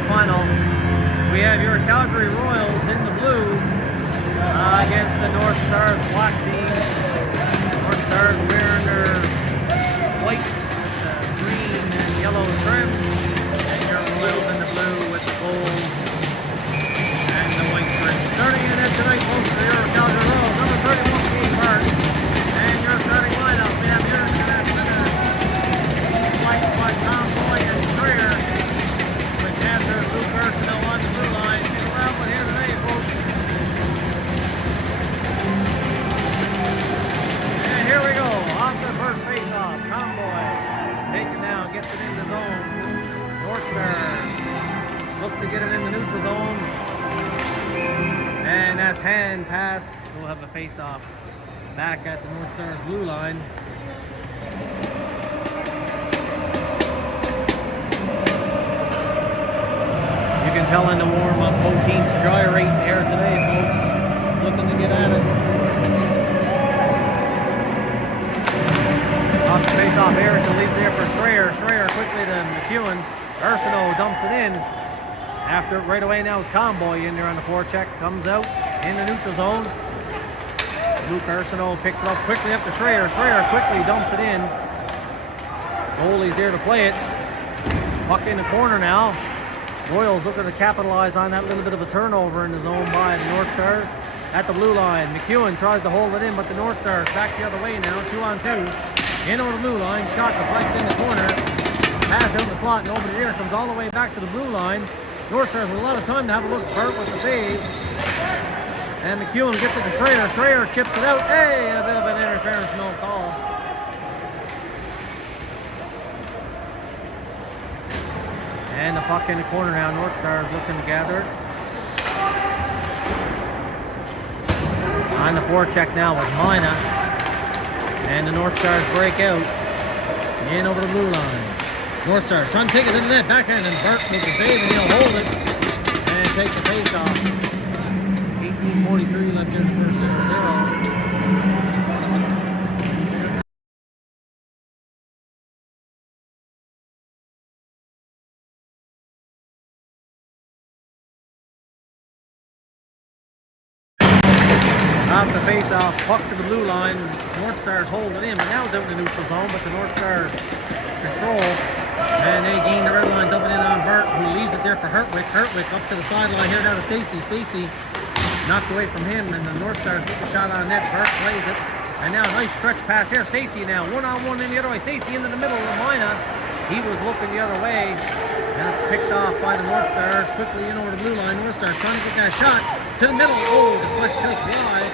quarterfinal. We have your Calgary Royals in the blue against the North Stars black team. North Stars wearing their white with green and yellow trim, and your Royals in the blue with the gold and the white trim. Starting in it tonight, folks, for your Calgary Royals, number 31, Kate Hart. And your starting lineup, we have your center, East by Tomboy and Strayer, with Cancer, Luke Arsenault on the blue line. She's allowed one here today, folks. And here we go, off the first face-off. Tomboy taken down, gets it in the zone. North Stars look to get it in the neutral zone. And that's hand passed. We'll have a face-off back at the North Stars blue line. You can tell in the warm-up, both teams gyrating here today, folks. Looking to get at it. Off the face-off, Erickson leaves there for Strayer. Strayer quickly to McEwen. Arsenault dumps it in. After it right away now is Comboy in there on the forecheck. Comes out in the neutral zone. Luke Arsenault picks it up quickly up to Strayer. Strayer quickly dumps it in. Goalie's there to play it. Puck in the corner now. Royals looking to capitalize on that little bit of a turnover in the zone by the North Stars. At the blue line, McEwen tries to hold it in, but the North Stars back the other way now, 2-on-2. In over the blue line, shot deflects in the corner. Pass out in the slot, and over the air, comes all the way back to the blue line. North Stars with a lot of time to have a look. Burt with the save. And McEwen gets it to Strayer. Strayer chips it out. Hey, a bit of an interference, no call. And the puck in the corner now. North Stars looking to gather. On the forecheck now with Mina. And the North Stars break out. In over the blue line. North Stars trying to take it to the net. Backhand, and Burt makes a save, and he'll hold it. And take the face off. 18:43 left in the first 0-0. Off the face-off, puck to the blue line. North Stars hold it in, but now it's out in the neutral zone, but the North Stars control. And they gain the red line, dumping in on Burt, who leaves it there for Hertwick. Hertwick up to the sideline here down to Stacy. Stacy knocked away from him, and the North Stars get the shot on net. Burt plays it. And now a nice stretch pass here. Stacy now, one-on-one in the other way. Stacy into the middle of Mina. He was looking the other way. And it's picked off by the North Stars. Quickly in over the blue line. North Stars trying to get that shot to the middle. Oh, deflects just wide.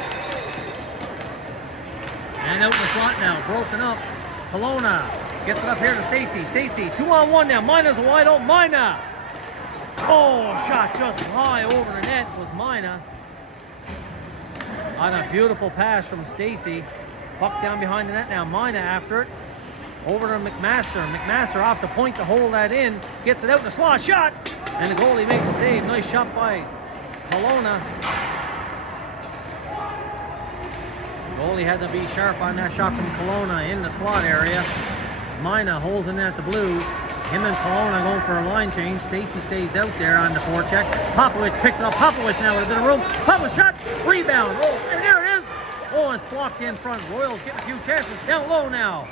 And out in the slot now, broken up. Kelowna gets it up here to Stacy. Stacy, 2-on-1 now. Mina's wide open. Mina. Oh, shot just high over the net was Mina. On a beautiful pass from Stacy. Puck down behind the net now. Mina after it. Over to McMaster. McMaster off the point to hold that in. Gets it out in the slot. Shot! And the goalie makes a save. Nice shot by Kelowna. The goalie had to be sharp on that shot from Kelowna in the slot area. Mina holds in at the blue. Him and Kelowna going for a line change. Stacy stays out there on the forecheck. Popovich picks it up. Popovich now with a bit of room. Popovich shot. Rebound. Oh, and there it is. Oh, it's blocked in front. Royals getting a few chances. Down low now.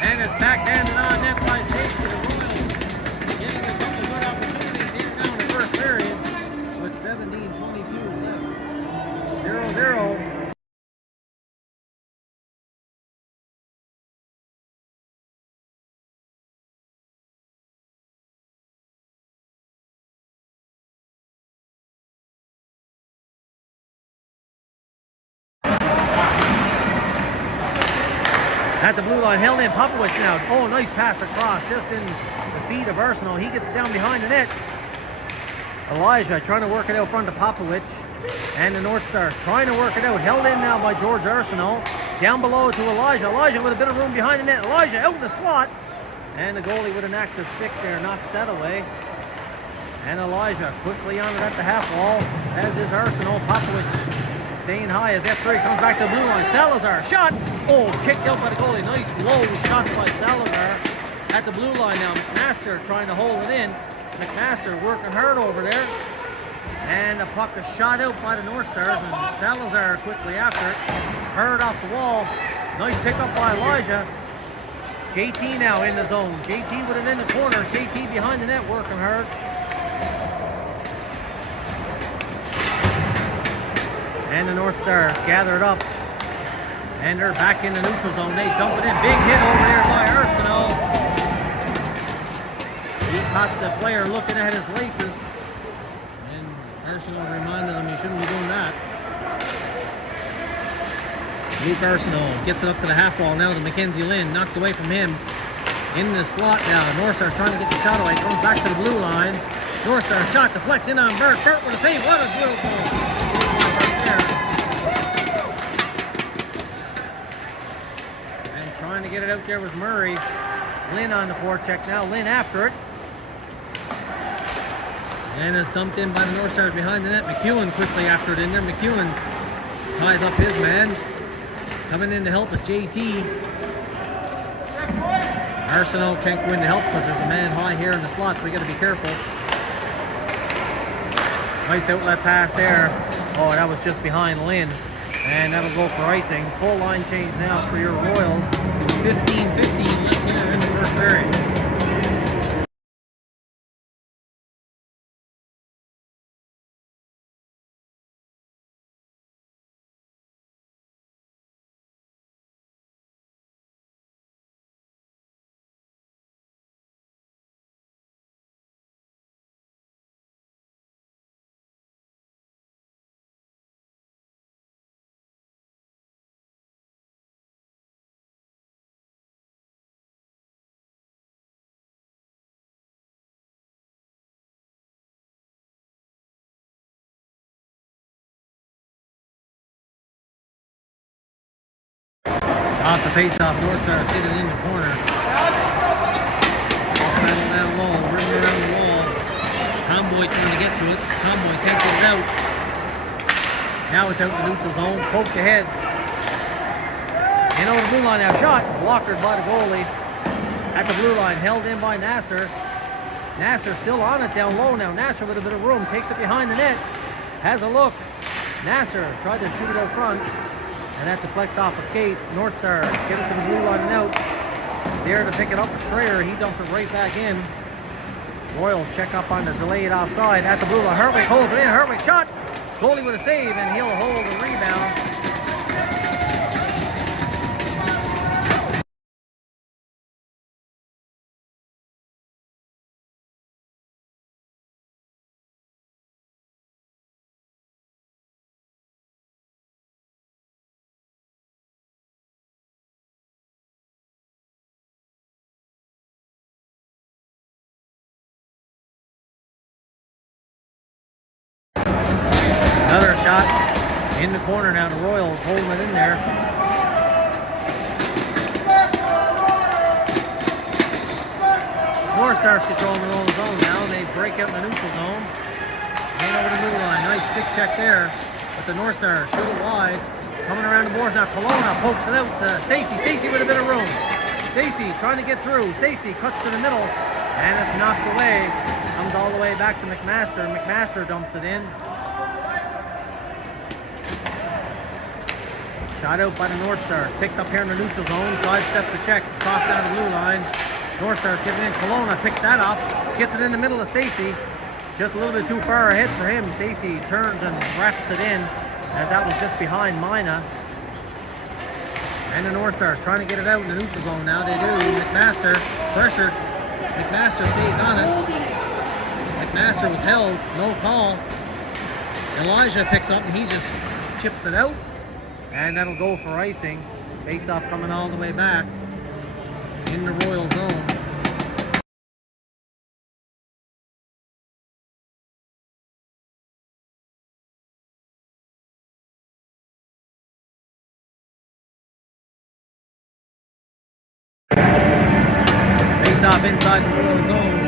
And it's backhanded on net by Stacy. The Royals getting a couple good opportunities here now in the first period with 17:22 left. 0-0. At the blue line, held in. Popovich now. Oh, nice pass across, just in the feet of Arsenault. He gets down behind the net. Elijah trying to work it out front to Popovich. And the North Stars trying to work it out. Held in now by George Arsenault. Down below to Elijah. Elijah with a bit of room behind the net. Elijah out in the slot. And the goalie with an active stick there knocks that away. And Elijah quickly on it at the half wall, as is Arsenault. Popovich staying high as F3 comes back to the blue line. Salazar, shot! Oh, kicked out by the goalie. Nice low shot by Salazar at the blue line now. McMaster trying to hold it in. McMaster working hard over there. And the puck is shot out by the North Stars, and Salazar quickly after it. Hard off the wall. Nice pickup by Elijah. JT now in the zone. JT with it in the corner. JT behind the net working hard. And the North Stars gather it up. And they're back in the neutral zone. They dump it in. Big hit over there by Arsenault. He caught the player looking at his laces. And Arsenault reminded him he shouldn't be doing that. Luke Arsenault gets it up to the half wall now to Mackenzie Lynn. Knocked away from him. In the slot now. North Stars trying to get the shot away. Comes back to the blue line. North Stars shot deflects in on Burt. Burt with a save. What a drill goal. And trying to get it out there was Murray. Lynn on the forecheck now. Lynn after it. And is dumped in by the North Stars behind the net. McEwen quickly after it in there. McEwen ties up his man. Coming in to help is JT. Arsenault can't go in to help because there's a man high here in the slots. We got to be careful. Nice outlet pass there. Oh, that was just behind Lynn. And that'll go for icing. Full line change now for your Royals. 15-15 left here in the first period. Off the face-off, North Stars get it in the corner. Battle down low, ring around the wall. Comboy trying to get to it. Comboy can't get it out. Now it's out in the neutral zone. Poked ahead. In over the blue line now. Shot blockered by the goalie. At the blue line, held in by Nasser. Nasser still on it down low now. Nasser with a bit of room. Takes it behind the net. Has a look. Nasser tried to shoot it out front. And that deflects off a skate. North Stars get it to the blue line and out. There to pick it up with Schreier. He dumps it right back in. Royals check up on the delayed offside at the blue line. Hertwig holds it in. Hertwig shot. Goalie with a save, and he'll hold the rebound. Another shot in the corner now. The Royals holding it in there. North Stars controlling the Royal zone now. They break out in the neutral zone. And over the blue line. Nice stick check there. But the North Stars shoot it wide. Coming around the boards now. Kelowna pokes it out to Stacy. Stacy with a bit of room. Stacy trying to get through. Stacy cuts to the middle. And it's knocked away. Comes all the way back to McMaster. McMaster dumps it in. Shot out by the North Stars. Picked up here in the neutral zone. Side steps to check. Cross down the blue line. North Stars giving in. Kelowna picks that off. Gets it in the middle of Stacy. Just a little bit too far ahead for him. Stacy turns and wraps it in, as that was just behind Mina. And the North Stars trying to get it out in the neutral zone now. They do. McMaster pressure. McMaster stays on it. McMaster was held. No call. Elijah picks up and he just chips it out. And that'll go for icing. Face-off coming all the way back in the Royal zone. Face-off inside the Royal zone.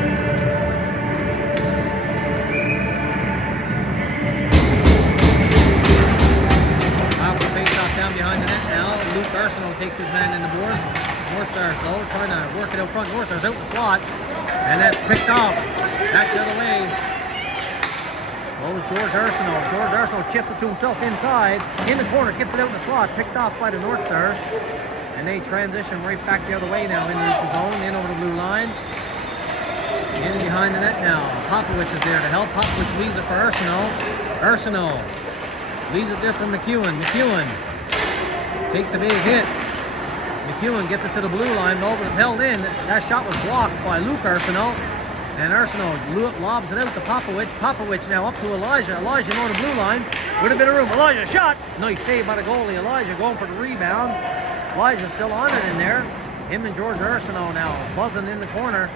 Down behind the net now. Luke Arsenault takes his man in the boards. North Stars though trying to work it out front. North Stars out in the slot. And that's picked off. Back the other way goes George Arsenault. George Arsenault chips it to himself inside. In the corner, gets it out in the slot. Picked off by the North Stars. And they transition right back the other way now in the zone. In over the blue line. In behind the net now. Popovich is there to help. Popovich leaves it for Arsenault. Arsenault leaves it there for McEwen. McEwen takes a big hit. McEwen gets it to the blue line. But was held in. That shot was blocked by Luke Arsenault. And Arsenault lobs it out to Popovich. Popovich now up to Elijah. Elijah on the blue line. With a bit of room. Elijah shot. Nice save by the goalie. Elijah going for the rebound. Elijah still on it in there. Him and George Arsenault now buzzing in the corner.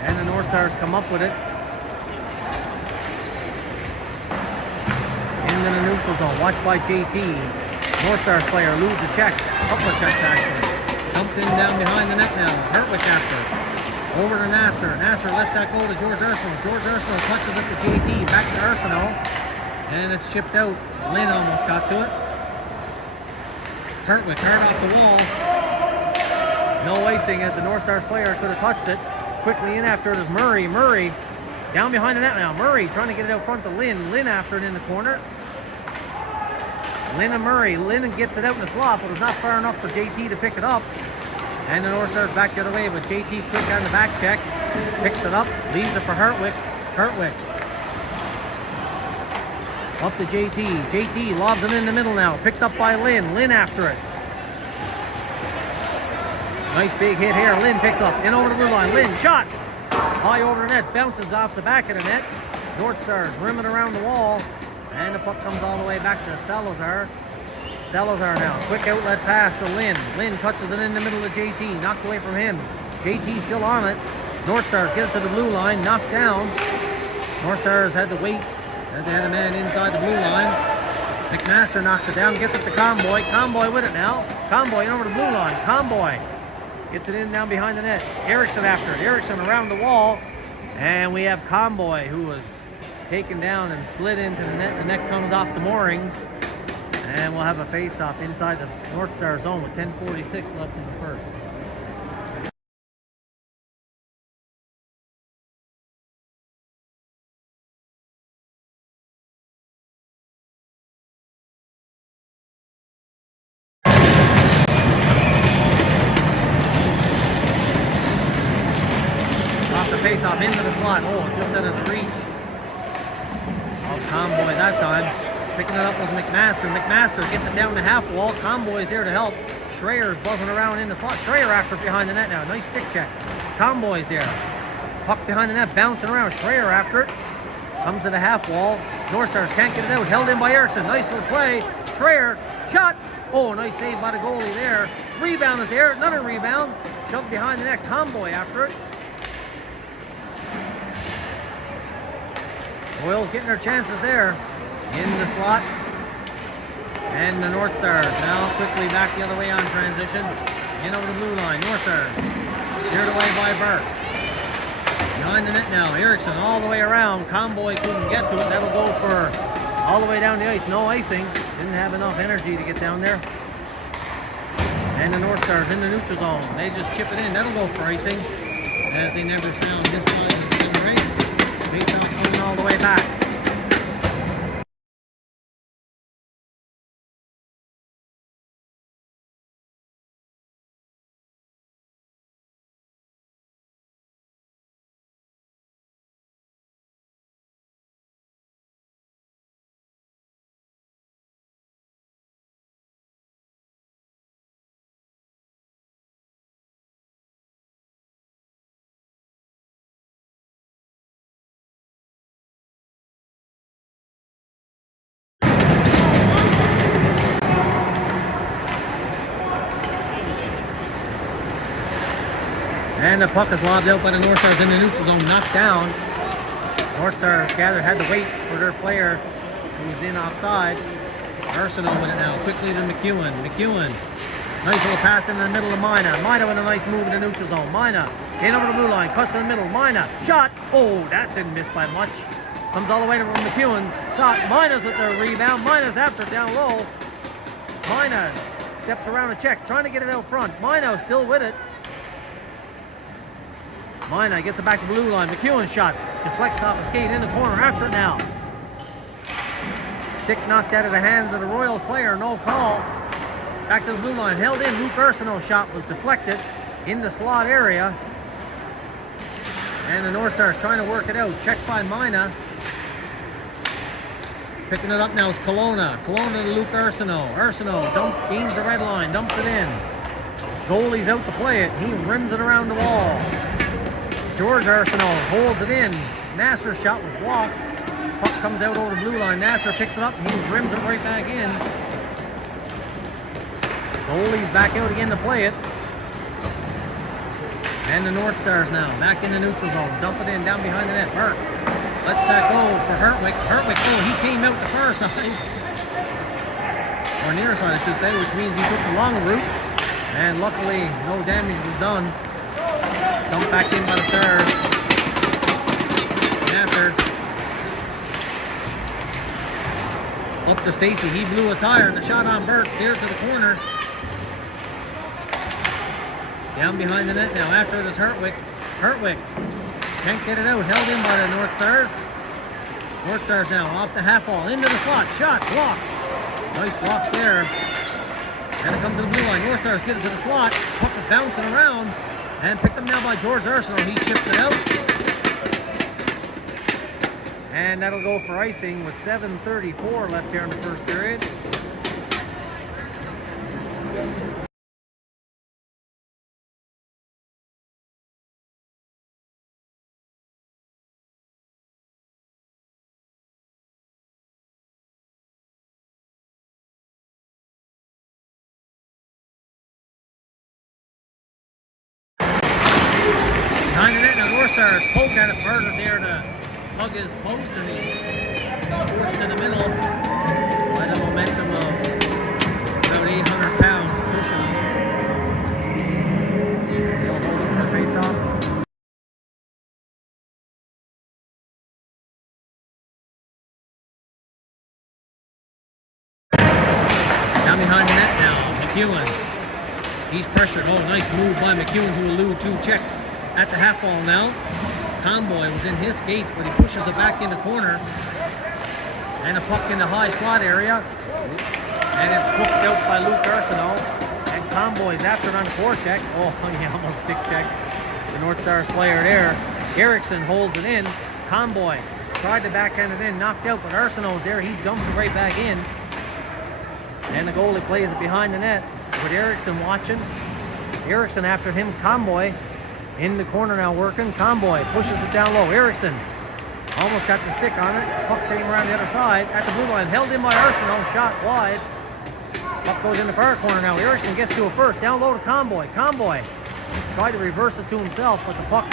And the North Stars come up with it. Into the neutral zone. Watched by JT. North Stars player loses a check. A couple of checks actually. Dumped in down behind the net now. Hertwig after. Over to Nasser. Nasser lets that go to George Arsenault. George Arsenault touches it to JT. Back to Arsenault. And it's chipped out. Lynn almost got to it. Hertwig hard off the wall. No icing as the North Stars player could have touched it. Quickly in after it is Murray. Murray down behind the net now. Murray trying to get it out front to Lynn. Lynn after it in the corner. Lynn and Murray. Lynn gets it out in the slot, but it's not far enough for JT to pick it up. And the North Stars back the other way, but JT quick on the back check. Picks it up. Leaves it for Hertwig. Hertwig. Up to JT. JT lobs it in the middle now. Picked up by Lynn. Lynn after it. Nice big hit here. Lynn picks up. In over the blue line. Lynn shot. High over the net. Bounces off the back of the net. North Stars rimming around the wall. And the puck comes all the way back to Salazar. Salazar now. Quick outlet pass to Lynn. Lynn touches it in the middle of JT. Knocked away from him. JT still on it. North Stars get it to the blue line. Knocked down. North Stars had to wait as they had a man inside the blue line. McMaster knocks it down. Gets it to Comboy. Comboy with it now. Comboy in over the blue line. Comboy gets it in down behind the net. Erickson after it. Erickson around the wall. And we have Comboy who was taken down and slid into the net. The net comes off the moorings. And we'll have a face-off inside the North Star zone with 10:46 left in the first. Off the face-off into the slot. Oh, just out of the reach of Comboy that time. Picking it up was McMaster. McMaster gets it down the half wall. Comboy's there to help. Schreier's buzzing around in the slot. Schreier after it behind the net now. Nice stick check. Comboy's there. Puck behind the net, bouncing around. Schreier after it. Comes to the half wall. North Stars can't get it out. Held in by Erickson. Nice little play. Schreier. Shot. Oh, nice save by the goalie there. Rebound is there. Another rebound. Shoved behind the net. Comboy after it. Royals getting their chances there. In the slot. And the North Stars now quickly back the other way on transition. In over the blue line. North Stars steered away by Burke. Behind the net now. Erickson all the way around. Comboy couldn't get to it. That'll go for all the way down the ice. No icing. Didn't have enough energy to get down there. And the North Stars in the neutral zone. They just chip it in. That'll go for icing. As they never found this line in the race. Face-off coming all the way back. And the puck is lobbed out by the North Stars in the neutral zone, knocked down. North Stars gathered, had to wait for their player who was in offside. Arsenault with it now, quickly to McEwen. McEwen, nice little pass in the middle of Mina. Mina with a nice move in the neutral zone. Mina, in over the blue line, cuts in the middle. Mina, shot. Oh, that didn't miss by much. Comes all the way to McEwen. Shot. Mina's with the rebound. Mina's after it down low. Mina steps around a check, trying to get it out front. Mina still with it. Mina gets it back to the blue line. McEwen's shot deflects off a skate in the corner. After it now. Stick knocked out of the hands of the Royals player. No call. Back to the blue line. Held in. Luke Ursino's shot was deflected in the slot area. And the North Stars trying to work it out. Checked by Mina. Picking it up now is Kelowna. Kelowna to Luke Ursino. Ursino gains the red line, dumps it in. Goalie's out to play it. He rims it around the wall. George Ursino holds it in. Nasser's shot was blocked. Puck comes out over the blue line. Nasser picks it up and he rims it right back in. Goalie's back out again to play it. And the North Stars now back in the neutral zone. Dump it in down behind the net. Burke lets that go for Hertwig. Hertwig, he came out the far side. Or near side, I should say, which means he took the long route. And luckily, no damage was done. Dumped back in by the Stars. Nasser. Up to Stacy. He blew a tire and the shot on Burke steered to the corner. Down behind the net now. After it is Hertwig. Hertwig can't get it out. Held in by the North Stars. North Stars now off the half wall. Into the slot. Shot. Block. Nice block there. And it comes to the blue line. North Stars get it to the slot. Puck is bouncing around. And picked up now by George Ursino. He chips it out. And that'll go for icing with 7:34 left here in the first period. Behind the net now, North Stars poke at it further there to hug his post, and he's forced to the middle by the momentum of about 800 pounds pushing him. He'll hold it for a face-off. Down behind the net now, McEwen. He's pressured. Oh, nice move by McEwen to elude two checks at the half wall now. Conboy was in his skates, but he pushes it back in the corner. And a puck in the high slot area. And it's hooked out by Luke Ursino. And Conboy's after it on the forecheck. Oh, he almost stick checked the North Stars player there. Erickson holds it in. Conboy tried to backhand it in, knocked out, but Ursino's there. He dumps it right back in. And the goalie plays it behind the net with Erickson watching. Erickson after him, Conboy. In the corner now working. Conboy pushes it down low. Erickson almost got the stick on it. Puck came around the other side at the blue line. Held in by Ursino. Shot wide. Puck goes in the far corner now. Erickson gets to it first. Down low to Conboy. Conboy tried to reverse it to himself, but the puck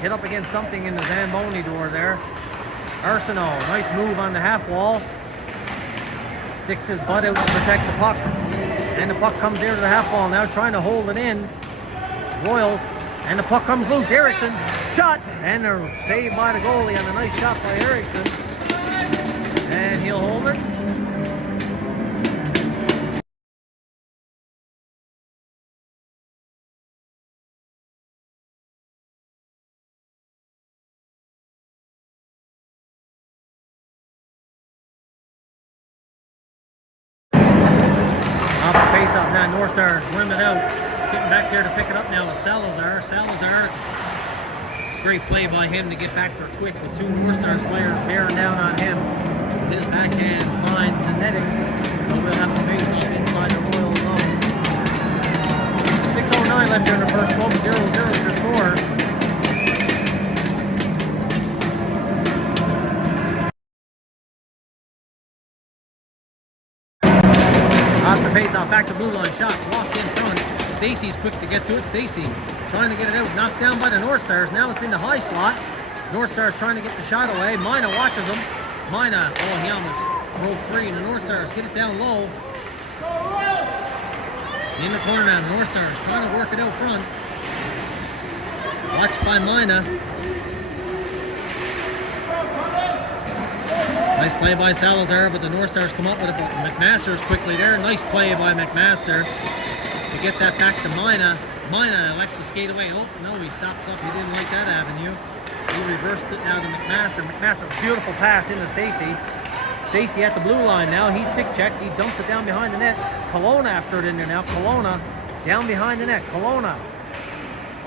hit up against something in the Zamboni door there. Ursino, nice move on the half wall. Sticks his butt out to protect the puck. And the puck comes there to the half wall now, trying to hold it in. Royals, and the puck comes loose. Erickson, shot, and they're saved by the goalie on a nice shot by Erickson. And he'll hold it. Off the face-off now, North Stars rim it out. Getting back there to pick it up now is Salazar. Salazar, great play by him to get back there quick with two North Stars players bearing down on him. His backhand finds the netting, so we'll have to face off inside the Royal zone. 6:09 left here in the first 12-0-0 is your score. Off the face-off, back to blue line, shot, blocked in front. Stacy's quick to get to it. Stacy trying to get it out, knocked down by the North Stars. Now it's in the high slot. North Stars trying to get the shot away. Mina watches him. Mina, oh, he almost broke free. And the North Stars get it down low. In the corner now, the North Stars trying to work it out front. Watched by Mina. Nice play by Salazar, but the North Stars come up with it. McMaster's quickly there. Nice play by McMaster to get that back to Mina. Mina elects to skate away. Oh, no, he stops up. He didn't like that avenue. He reversed it now to McMaster. McMaster, beautiful pass into Stacy. Stacy at the blue line now. He stick checked. He dumps it down behind the net. Kelowna after it in there now. Kelowna down behind the net. Kelowna.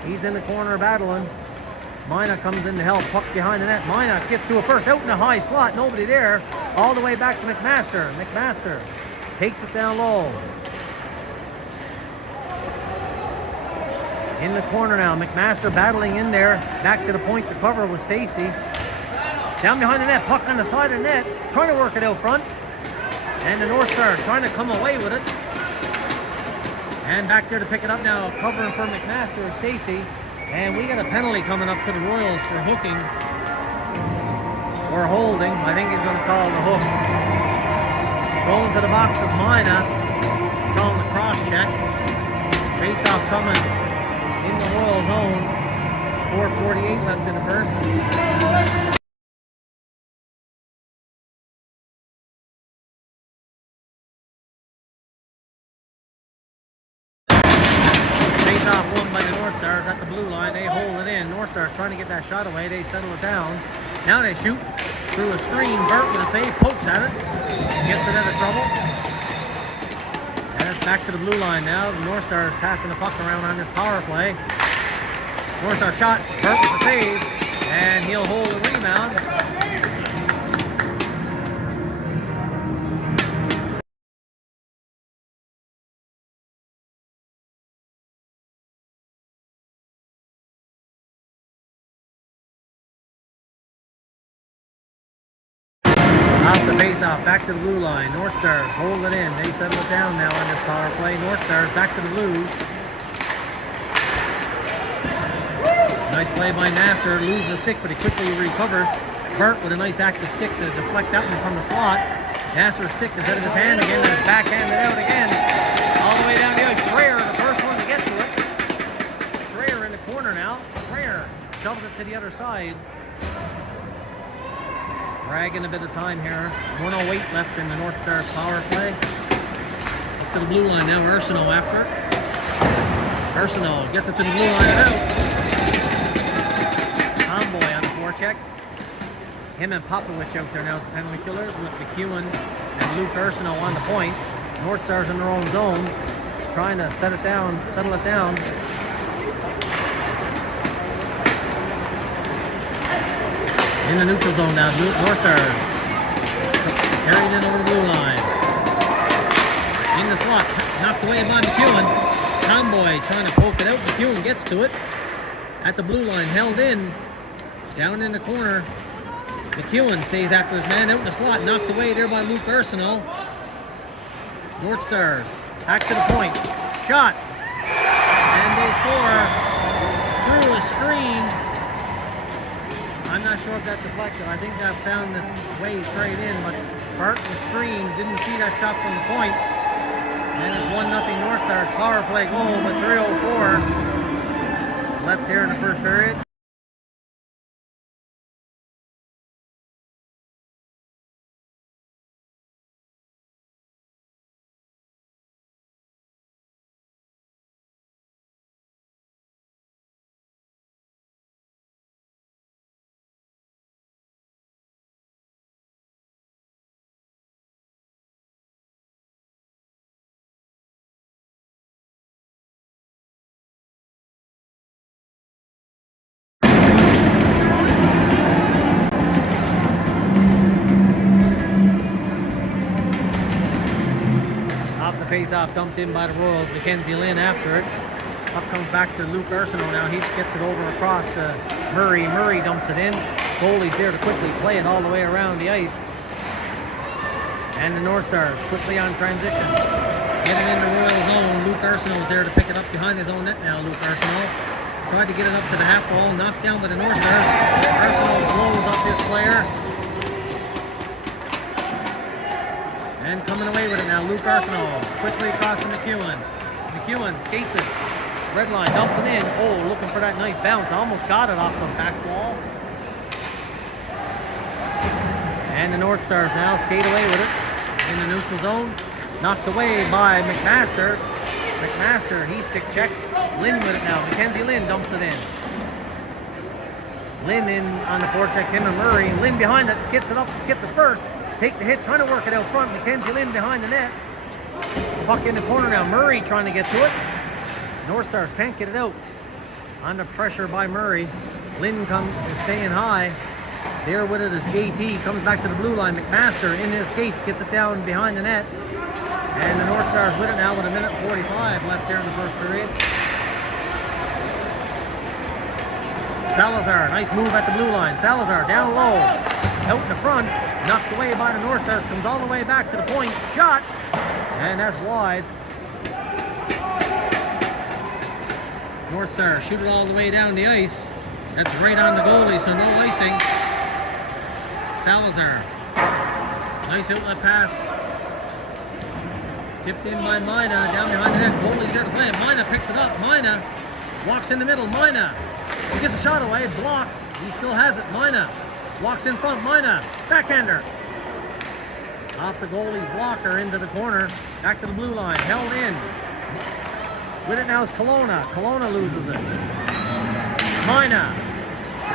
He's in the corner battling. Mina comes in to help. Puck behind the net. Mina gets to a first. Out in the high slot. Nobody there. All the way back to McMaster. McMaster takes it down low. In the corner now. McMaster battling in there. Back to the point to cover with Stacy. Down behind the net. Puck on the side of the net. Trying to work it out front. And the North Stars trying to come away with it. And back there to pick it up now. Covering for McMaster and Stacy. And we got a penalty coming up to the Royals for hooking. Or holding. I think he's going to call the hook. Going to the box is Mina. Calling the cross check. Face off coming in the Royal zone. 4:48 left in the first. Face off won by the North Stars at the blue line. They hold it in. North Stars trying to get that shot away. They settle it down. Now they shoot through a screen. Burt with a save. Pokes at it. Gets it out of trouble. And it's back to the blue line now. The North Stars passing the puck around on this power play. North Star shot. Burt with the save. And he'll hold the rebound. Off the face-off, back to the blue line. North Stars hold it in. They settle it down now on this power play. North Stars back to the blue. Nice play by Nasser. Loses the stick, but he quickly recovers. Burt with a nice active stick to deflect that one from the slot. Nasser's stick is out of his hand again, and it's backhanded out again. All the way down the ice. Schreier, the first one to get to it. Schreier in the corner now. Schreier shoves it to the other side. Dragging a bit of time here. 1:08 left in the North Stars power play. Up to the blue line now. Ursino after it. Ursino gets it to the blue line and out. Tomboy on the forecheck. Him and Popovich out there now as the penalty killers with McEwen and Luke Ursino on the point. North Stars in their own zone. Trying to settle it down. In the neutral zone now, North Stars carried in over the blue line. In the slot, knocked away by McEwen. Tomboy trying to poke it out. McEwen gets to it. At the blue line, held in. Down in the corner. McEwen stays after his man out in the slot. Knocked away there by Luke Ursino. North Stars back to the point. Shot. And they score through a screen. I'm not sure if that deflected. I think that found this way straight in, but Bart the screen didn't see that shot from the point. And it's 1-0 North Stars power play goal with 3:04 left here in the first period. Face-off dumped in by the Royals. Mackenzie Lynn after it. Up comes back to Luke Ursino now. He gets it over across to Murray. Murray dumps it in. Goalie's there to quickly play it all the way around the ice. And the North Stars quickly on transition. Getting in the Royal zone. Luke Ursino is there to pick it up behind his own net now. Luke Ursino tried to get it up to the half wall. Knocked down by the North Stars. Ursino blows up this player. And coming away with it now, Luke Ursino quickly across to McEwen. McEwen skates it. Red line, dumps it in. Oh, looking for that nice bounce. Almost got it off the back wall. And the North Stars now skate away with it in the neutral zone. Knocked away by McMaster. McMaster, he stick checked. Lynn with it now. Mackenzie Lynn dumps it in. Lynn in on the forecheck, him and Murray. Lynn behind it, gets it up, gets it first. Takes a hit, trying to work it out front. Mackenzie Lynn behind the net. Puck in the corner now. Murray trying to get to it. North Stars can't get it out. Under pressure by Murray. Lynn is staying high. There with it is JT. Comes back to the blue line. McMaster in his skates, gets it down behind the net. And the North Stars with it now with 1:45 left here in the first period. Salazar, nice move at the blue line. Salazar down low, out in the front, knocked away by the North Stars, comes all the way back to the point, shot, and that's wide. North Stars shoot it all the way down the ice. That's right on the goalie, so no icing. Salazar, nice outlet pass. Tipped in by Mina, down behind the net. Goalie's there to play it. Mina picks it up. Mina walks in the middle. Mina, he gets a shot away, blocked. He still has it. Mina walks in front. Mina, backhander. Off the goalie's blocker into the corner. Back to the blue line. Held in. With it now is Kelowna. Kelowna loses it. Mina.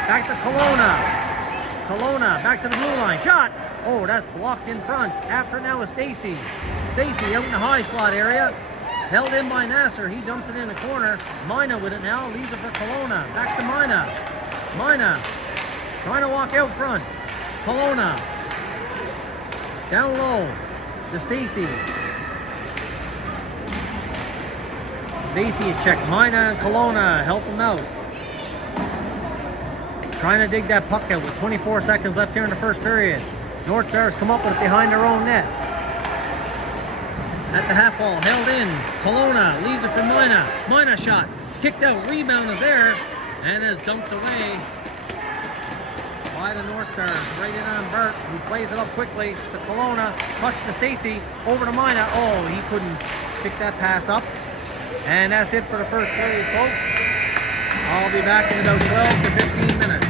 Back to Kelowna. Kelowna back to the blue line. Shot. Oh, that's blocked in front. After now is Stacy. Stacy out in the high slot area. Held in by Nasser. He dumps it in the corner. Mina with it now. Leaves it for Kelowna. Back to Mina. Mina trying to walk out front. Kelowna. Down low to Stacy. Stacy is checked. Mina and Kelowna help him out. Trying to dig that puck out with 24 seconds left here in the first period. North Stars come up with it behind their own net. At the half wall, held in. Kelowna leaves it for Mina. Mina shot. Kicked out. Rebound is there. And is dumped away by the North Stars. Right in on Burt, who plays it up quickly to Kelowna. Touch to Stacy. Over to Mina. Oh, he couldn't pick that pass up. And that's it for the first period, folks. I'll be back in about 12 to 15 minutes.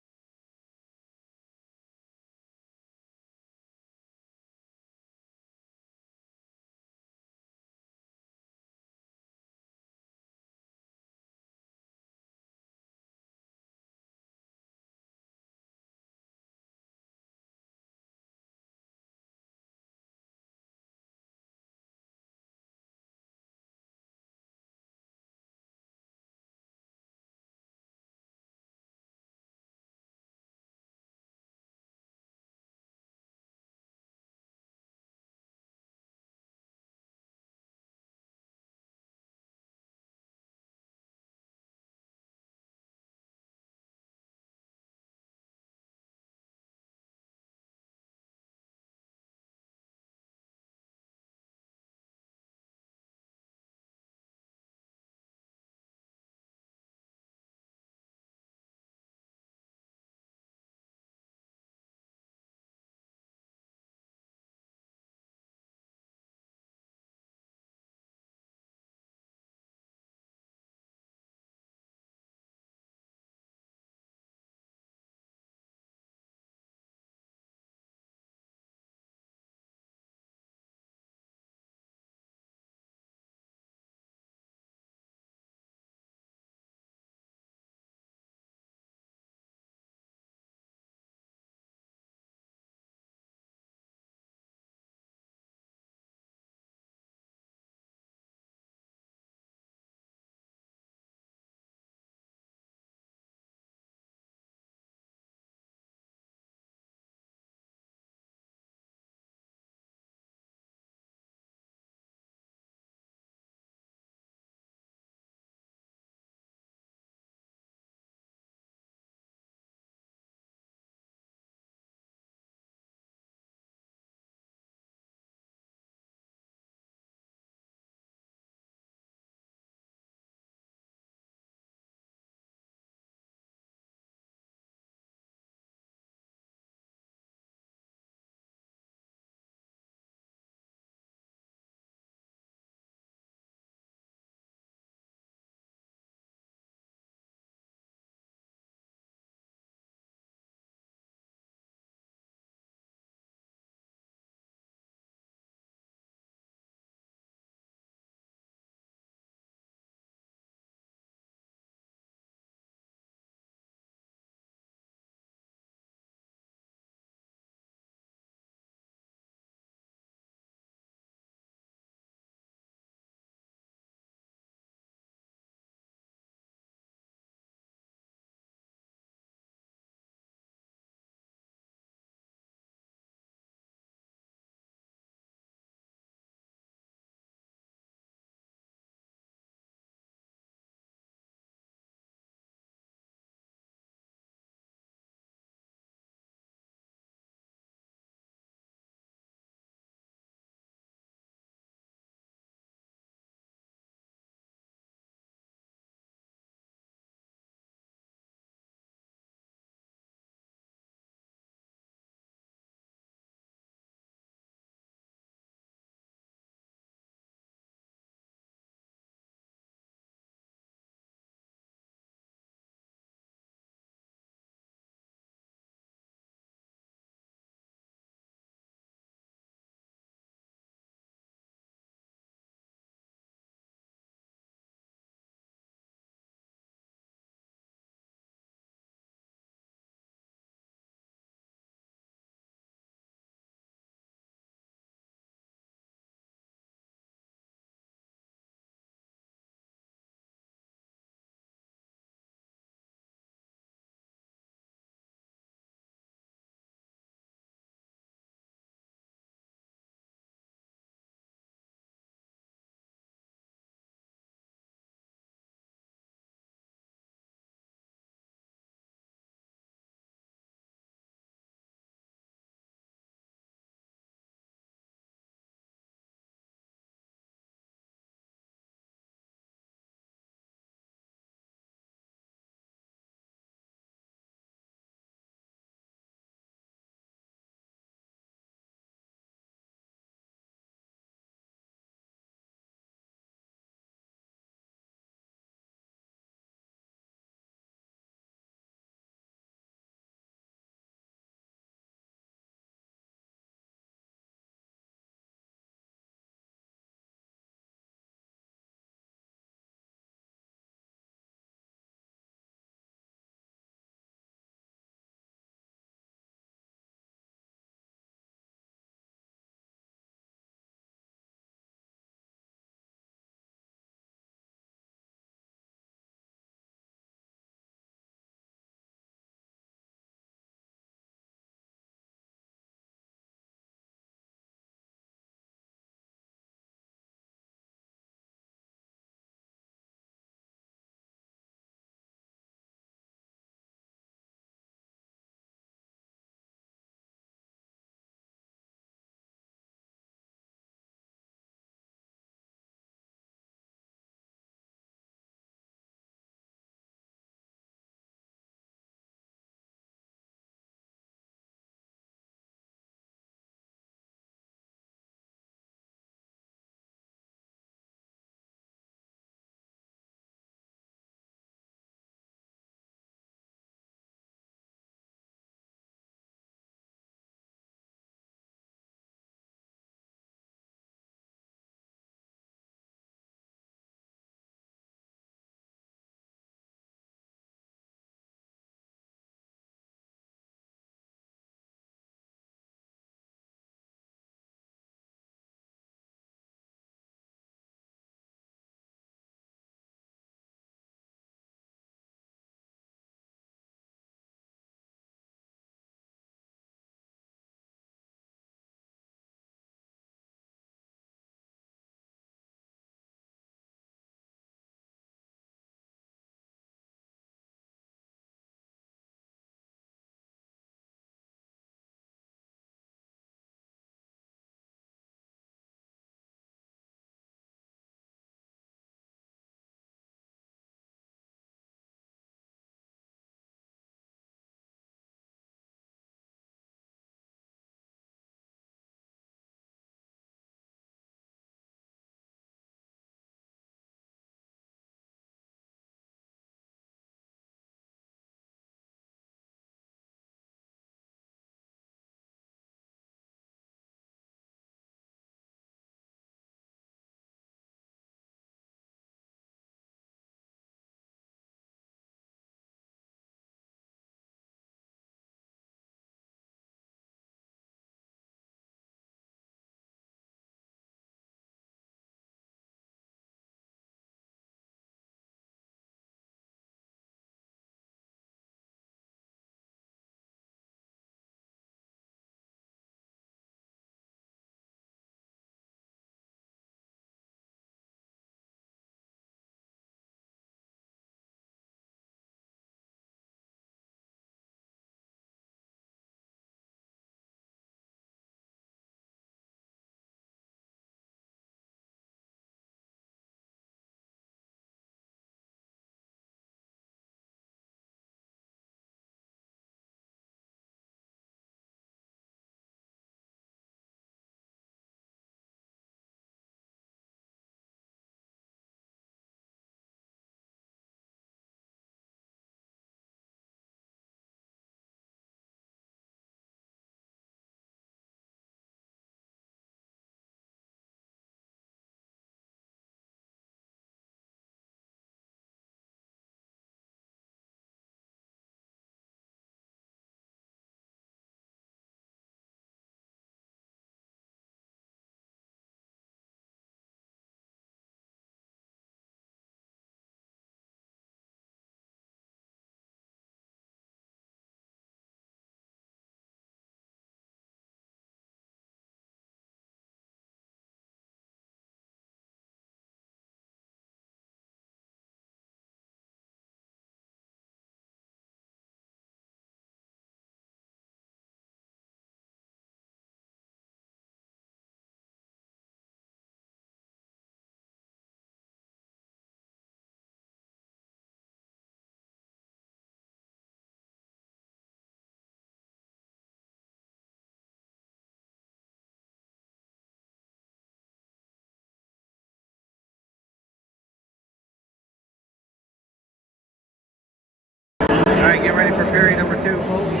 get ready for period number 2, folks.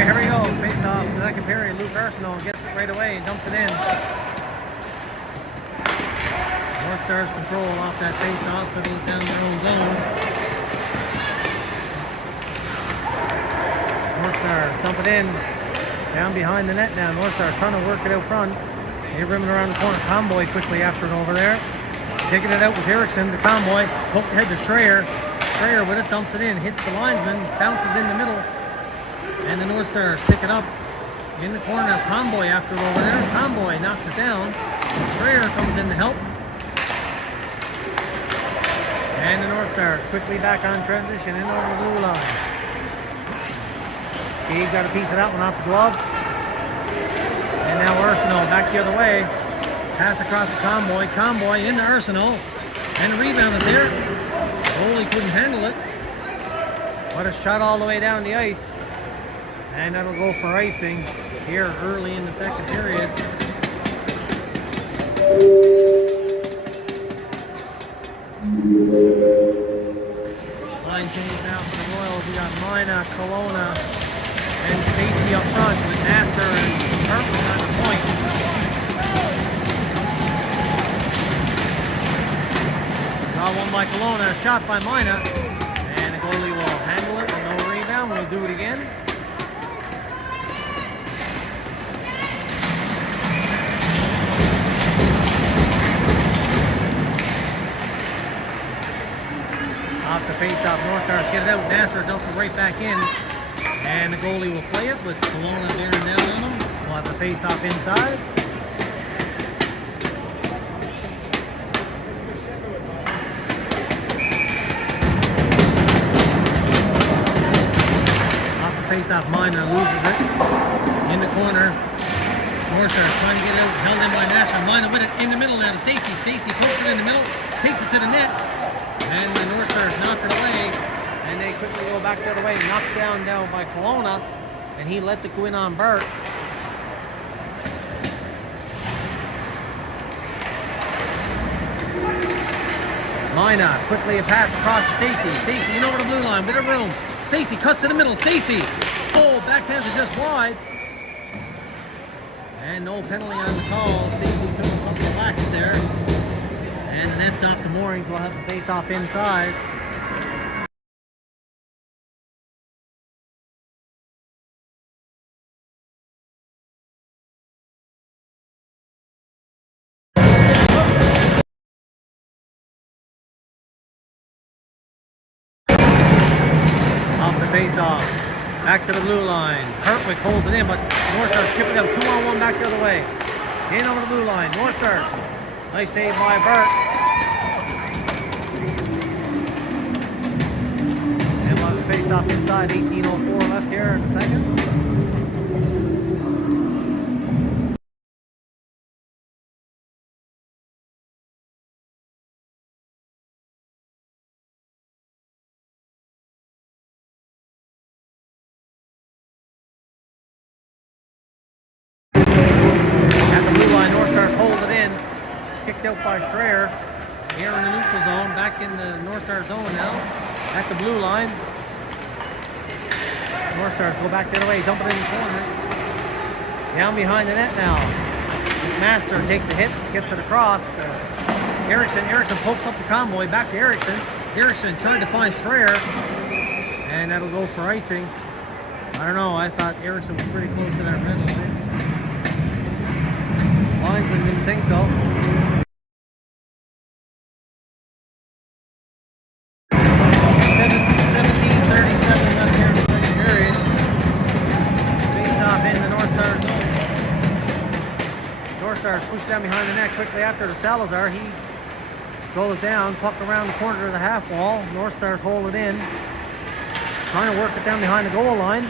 Here we go, face off the second period. Luke Arsenault gets it right away and dumps it in. North Stars control off that face off, settles down their own zone. North Stars dump it in, down behind the net now. North Stars trying to work it out front. They're rimming around the corner. Conboy quickly after it over there. Taking it out with Eriksson. The Conboy hook ahead to Schreier. Schreier with it, dumps it in, hits the linesman, bounces in the middle. And the North Stars pick it up in the corner. Conboy after it over there. Conboy knocks it down. Schreier comes in to help. And the North Stars quickly back on transition in over the blue line. Gabe got a piece of that one off the glove. And now Arsenault back the other way. Pass across to Conboy. Conboy into Arsenault. And the rebound is there. Goalie couldn't handle it. But a shot all the way down the ice. And that'll go for icing here early in the second period. Line change now for the Royals. We got Mina, Kelowna, and Stacy up front with Nasser and Hartman on the point. Got one by Kelowna, shot by Mina, and the goalie will handle it with no rebound. We'll do it again. Off the face-off, North Stars get it out. Nasser dumps it right back in. And the goalie will play it with Kelowna bearing down on him. We'll have the face-off inside. Off the face-off, Miner loses it. In the corner. North Stars trying to get it out. Held in by Nasser. Miner with it in the middle now to Stacy. Stacy pokes it in the middle. Takes it to the net. And the North Stars knock it away, and they quickly go back the other way. Knocked down by Kelowna, and he lets it go in on Burt. Mina, quickly a pass across to Stacy. Stacy in over the blue line, bit of room. Stacy cuts to the middle. Stacy, oh, backhands are just wide. And no penalty on the call. Stacy took a couple of whacks there. And the net's off the moorings. We'll have the face-off inside. Off the face-off. Back to the blue line. Hertwig holds it in, but North Stars chip it out. 2-on-1 back the other way. In over the blue line. North Stars. Nice save by Burt. And we'll have the face off inside. 18:04 left here in the second. At the blue line, North Stars hold it in. Kicked out by Schreier. Here in the neutral zone, back in the North Star zone now. At the blue line. North Stars go back the other way, dump it in the corner. Down behind the net now. McMaster takes the hit, gets it across to Eriksson. Eriksson pokes up the Conboy, back to Eriksson. Eriksson trying to find Schreier. And that'll go for icing. I don't know, I thought Eriksson was pretty close to that red line. Linesman didn't think so. 17:37 left here in the second period. Face off in the North Stars zone. North Stars push down behind the net quickly after the Salazar. He goes down, puck around the corner of the half wall. North Stars hold it in. trying to work it down behind the goal line.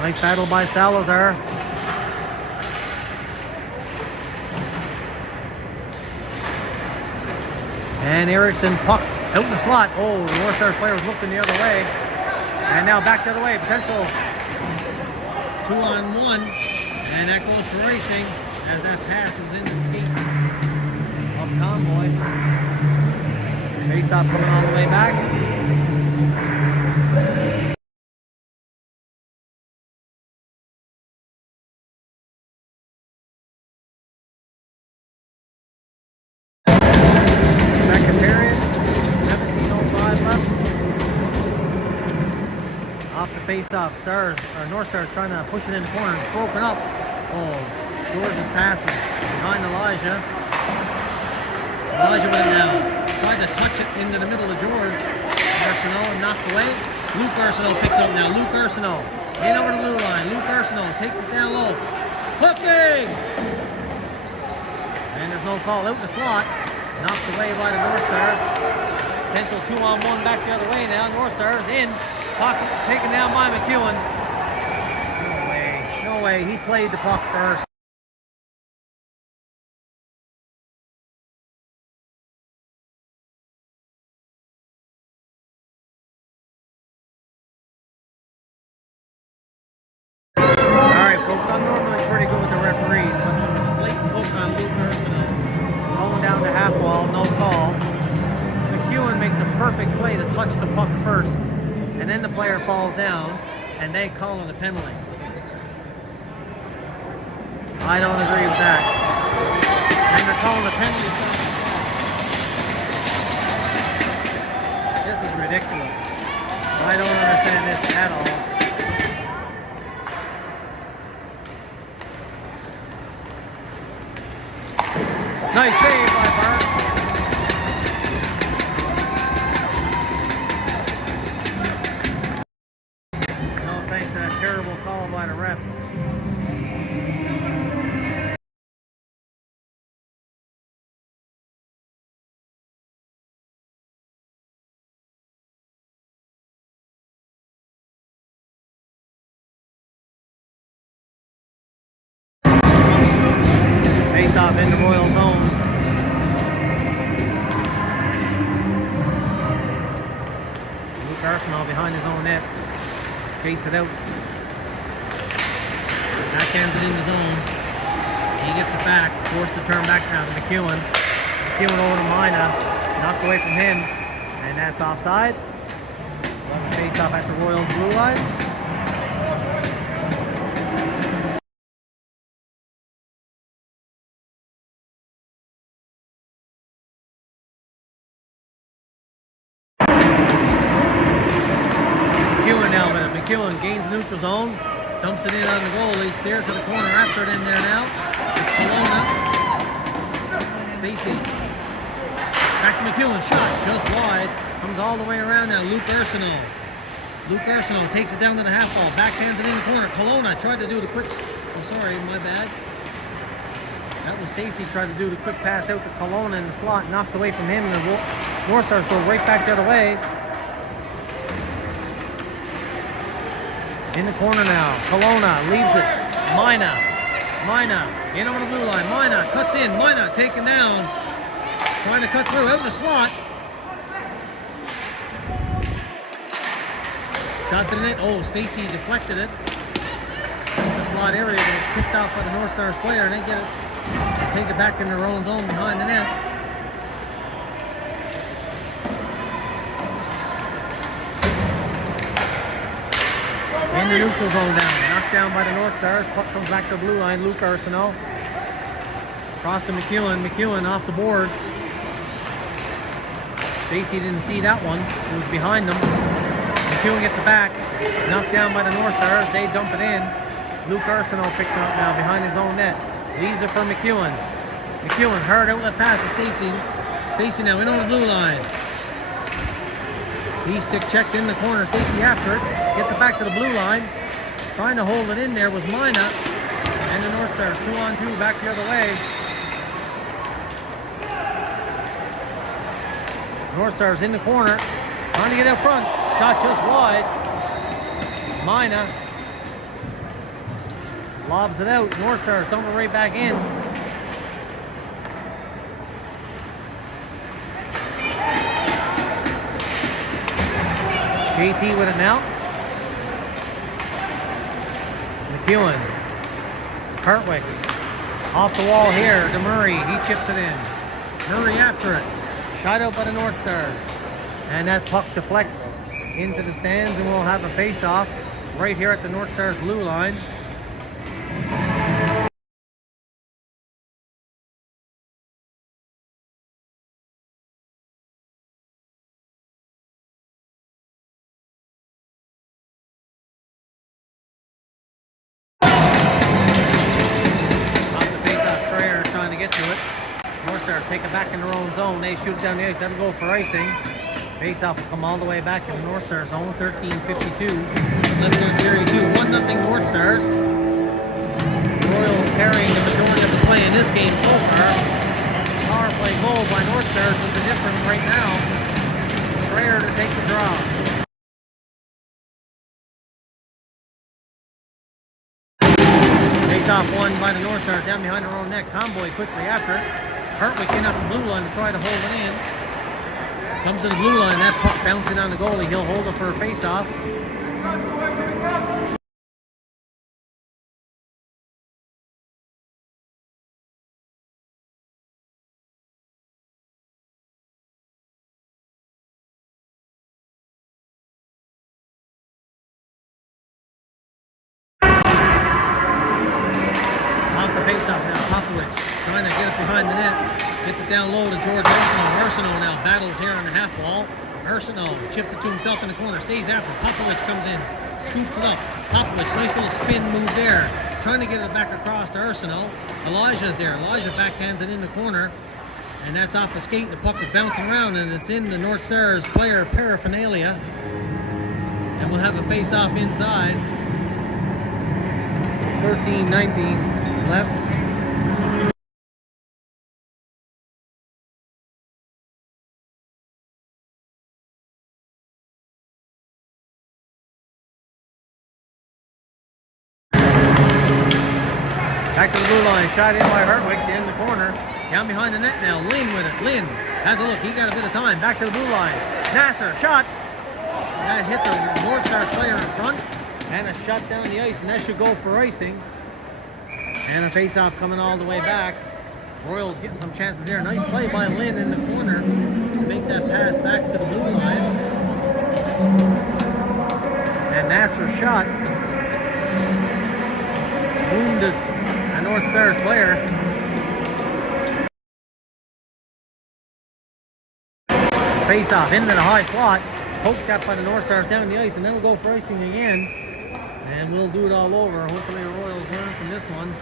Nice battle by Salazar. And Eriksson puck out in the slot. Oh, the North Stars player was looking the other way. And now back the other way. Potential 2-on-1. And that goes for icing as that pass was in the skates of Convoy. Face-off coming all the way back. Second period, 17:05 left. Off the face-off, North Stars trying to push it in the corner. Broken up. Oh, George's pass was behind Elijah. Elijah went down. Tried to touch it into the middle of George. Arsenault knocked away. Luke Arsenault picks up now. Luke Arsenault in over the blue line. Luke Arsenault takes it down low. Hooking! And there's no call out in the slot. Knocked away by the North Stars. Potential 2-on-1 back the other way now. North Stars in. Puck taken down by McEwen. No way. No way. He played the puck first. I'm normally pretty good with the referees, but there was a blatant hook on Luke Arsenault. Going down the half wall, no call. McEwen makes a perfect play to touch the puck first, and then the player falls down, and they call it a penalty. I don't agree with that. And they're calling a penalty. This is ridiculous. I don't understand this at all. Nice save by Bart. No thanks to that terrible call by the refs. Face off in the Royal zone. Luke Arsenault behind his own net. Skates it out. Backhands it in the zone. He gets it back. Forced to turn back now to McEwen. McEwen over to Mina. Knocked away from him. And that's offside. Face off at the Royals blue line. McEwen gains the neutral zone, dumps it in on the goalie, steers to the corner after it in there now. It's Kelowna. Stacy. Back to McEwen, shot just wide. Comes all the way around now. Luke Arsenault. Luke Arsenault takes it down to the half wall, backhands it in the corner. Kelowna tried to do the quick, oh sorry, my bad. That was Stacy tried to do the quick pass out to Kelowna in the slot, knocked away from him, and the North Stars go right back the other way. In the corner now. Kelowna leaves it. Mina in over the blue line. Mina cuts in. Mina taken down. Trying to cut through out of the slot. Shot to the net. Oh, Stacy deflected it. The slot area, but it's picked off by the North Stars player, and they get it. Take it back in their own zone behind the net. In the neutral zone down. Knocked down by the North Stars. Puck comes back to the blue line. Luke Arsenault. Across to McEwen. McEwen off the boards. Stacy didn't see that one. It was behind them. McEwen gets it back. Knocked down by the North Stars. They dump it in. Luke Arsenault picks it up now behind his own net. Leaves it for McEwen. McEwen, hard outlet pass to Stacy. Stacy now in on the blue line. D-stick checked in the corner. Stacy after it. Gets it back to the blue line. Trying to hold it in there was Mina. And the North Stars 2-on-2 back the other way. North Stars in the corner. Trying to get out front. Shot just wide. Mina lobs it out. North Stars dump it right back in. JT with it now. McEwen. Hartwick. Off the wall here to Murray. He chips it in. Murray after it. Shot out by the North Stars. And that puck deflects into the stands, and we'll have a face-off right here at the North Stars blue line. Take it back in their own zone. They shoot it down the ice. That'll go for icing. Face-off will come all the way back in the North Stars zone. 13:52. Left on carry 2. 1-0 North Stars. Royals carrying the majority of the play in this game so far. Power play goal by North Stars is the difference right now. Schreier to take the draw. Face-off won by the North Stars down behind their own net. Convoy quickly after it. Hartwick in up the blue line to try to hold it in. Comes to the blue line, that puck bouncing on the goalie. He'll hold it for a face-off. Off the face-off now, Popovich trying to get it behind the net. Gets it down low to George Arsenault. Arsenault now battles here on the half wall. Arsenault chips it to himself in the corner. Stays after. Popovich comes in. Scoops it up. Popovich, nice little spin move there. Trying to get it back across to Arsenault. Elijah's there. Elijah backhands it in the corner. And that's off the skate. The puck is bouncing around and it's in the North Stars player paraphernalia. And we'll have a face-off inside. 13:19 left. Back to the blue line, shot in by Hartwick in the corner. Down behind the net now, Lynn with it. Lynn has a look, he got a bit of time. Back to the blue line. Nasser, shot. That hit the North Stars player in front. And a shot down the ice, and that should go for icing. And a face-off coming all the way back. Royals getting some chances there. Nice play by Lynn in the corner to make that pass back to the blue line. And Nasser's shot wounded a North Stars player. Face-off into the high slot. Poked up by the North Stars down the ice, and then we'll go for icing again. And we'll do it all over. Hopefully the Royals learn from this one.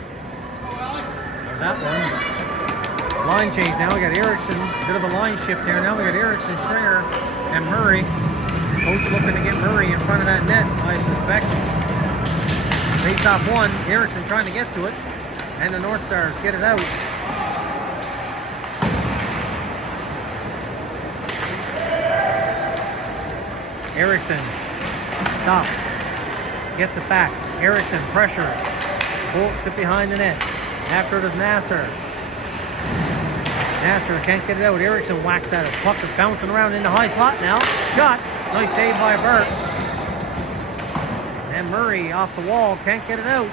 Or that one. Line change now. We got Erickson. Bit of a line shift here. Now we got Erickson, Schreier, and Murray. Coach looking to get Murray in front of that net, I suspect. Face-off one. Erickson trying to get to it. And the North Stars get it out. Erickson stops. Gets it back. Erickson, pressure. Bolts it behind the net. After it is Nasser. Nasser can't get it out. Erickson whacks at it. Puck is bouncing around in the high slot now. Shot. Nice save by Burt. And Murray off the wall. Can't get it out.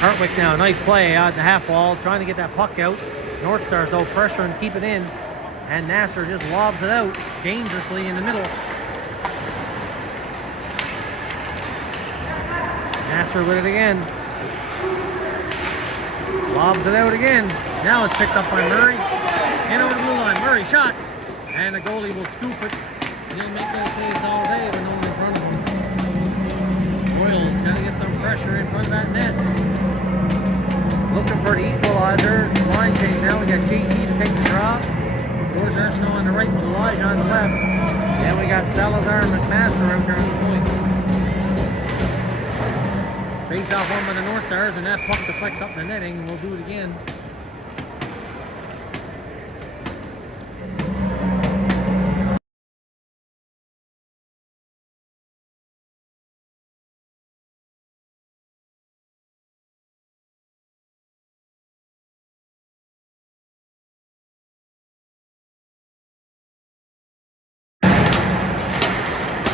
Hartwick now. Nice play out the half wall. Trying to get that puck out. North Stars though pressure and keep it in, and Nasser just lobs it out dangerously in the middle. Nasser with it again, lobs it out again. Now it's picked up by Murray. In over the blue line, Murray shot, and the goalie will scoop it. He'll make those saves all day with no one in front of him. Royals got to get some pressure in front of that net. Looking for the equalizer. Line change now. We got JT to take the draw. George Arsenault on the right with Elijah on the left. Then we got Salazar and McMaster out there on the point. Face off one by the North Stars, and that puck deflects up in the netting. We'll do it again.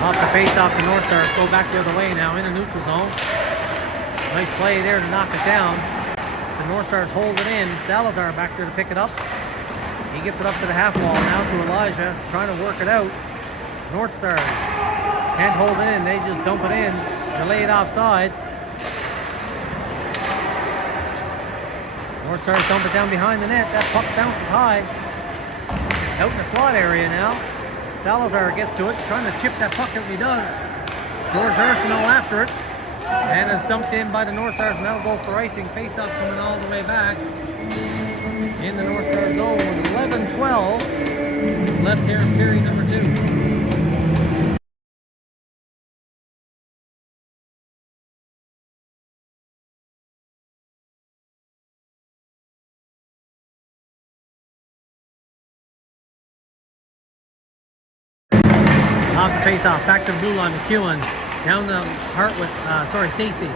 Off the face-off, the North Stars go back the other way now in a neutral zone. Nice play there to knock it down. The North Stars hold it in. Salazar back there to pick it up. He gets it up to the half wall now to Elijah, trying to work it out. North Stars can't hold it in. They just dump it in. Delayed offside. North Stars dump it down behind the net. That puck bounces high. Out in the slot area now. Salazar gets to it, trying to chip that puck out, and he does. George Arsenault after it, and is dumped in by the North Stars, and that'll go for icing. Face-off coming all the way back in the North Star zone with 11-12 left here in period number 2. Off the face-off, back to the blue line, McEwen. Down the heart with, Stacy.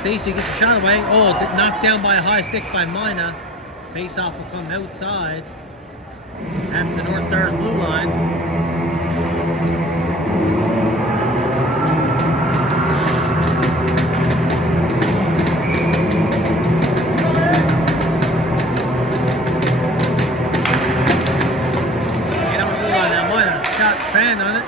Stacy gets the shot away. Oh, knocked down by a high stick by Mina. Face-off will come outside at the North Stars blue line. Get on the blue line now. Mina, shot, fan on it.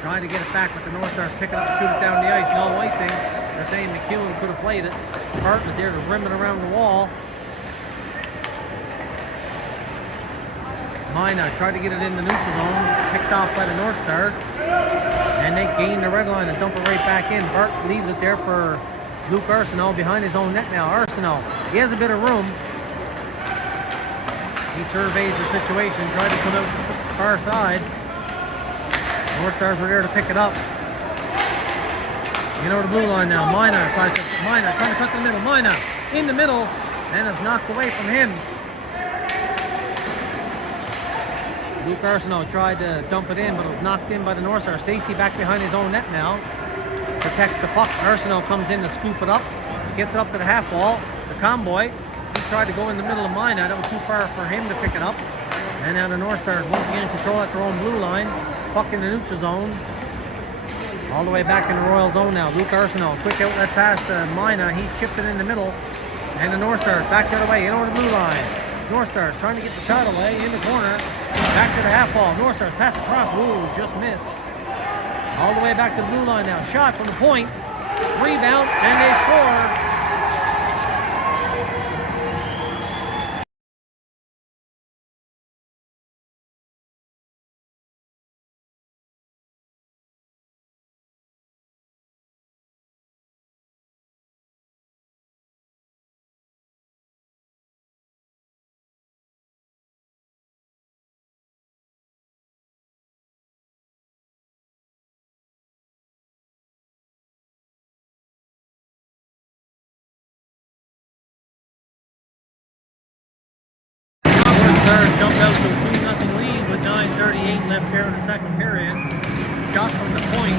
Trying to get it back, but the North Stars pick it up and shoot it down the ice. No icing. They're saying McEwen could have played it. Hart was there to rim it around the wall. Mina tried to get it in the neutral zone. Picked off by the North Stars. And they gain the red line and dump it right back in. Hart leaves it there for Luke Arsenault behind his own net now. Arsenault, he has a bit of room. He surveys the situation, tried to come out the far side. North Stars were there to pick it up. You know the blue line now. Mina trying to cut the middle. Mina in the middle, and it's knocked away from him. Luke Arsenault tried to dump it in, but it was knocked in by the North Stars. Stacy back behind his own net now. Protects the puck. Arsenault comes in to scoop it up. Gets it up to the half wall. The convoy, he tried to go in the middle of Mina. That was too far for him to pick it up. And now the North Stars once again control at their own blue line. Puck in the neutral zone. All the way back in the Royal zone now. Luke Arsenault, quick outlet pass to Mina. He chipped it in the middle. And the North Stars back the other way, in over the blue line. North Stars trying to get the shot away in the corner. Back to the half wall. North Stars pass across. Ooh, just missed. All the way back to the blue line now. Shot from the point. Rebound, and they score. Stars jump out to a 2-0 lead with 9:38 left here in the second period. Shot from the point.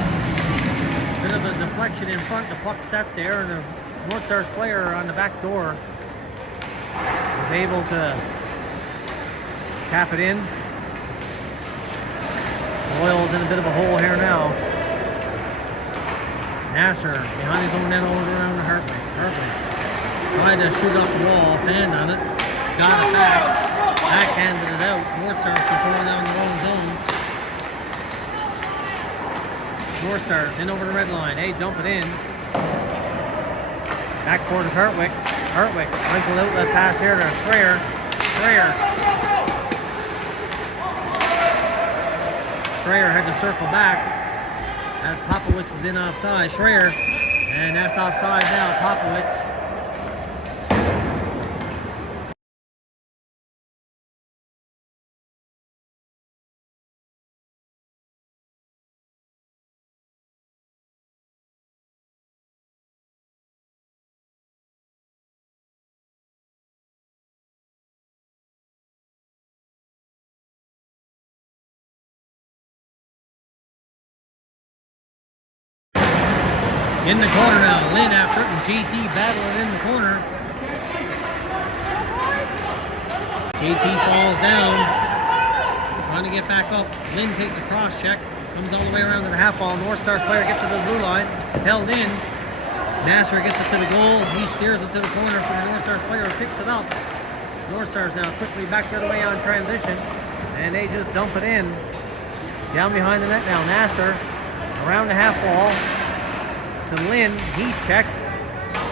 Bit of a deflection in front. The puck set there, and the North Stars player on the back door was able to tap it in. Royal's in a bit of a hole here now. Nasser behind his own net over around the Hartley. Trying to shoot off the wall, fanned on it. Got it back. Backhanded it out. North Stars controlling down their own zone. North Stars in over the red line. Hey, dump it in. Back towards Hartwick. Nice little outlet pass here to Schreier. Schreier had to circle back as Popowich was in offside. Schreier, and that's offside now. Popowich. In the corner now, Lynn after it, and JT battling in the corner. JT falls down, trying to get back up. Lynn takes a cross check, comes all the way around to the half wall. North Stars player gets to the blue line, held in. Nasser gets it to the goal. He steers it to the corner for the North Stars player, picks it up. North Stars now quickly back the other way on transition, and they just dump it in. Down behind the net now, Nasser around the half wall to Lynn. He's checked.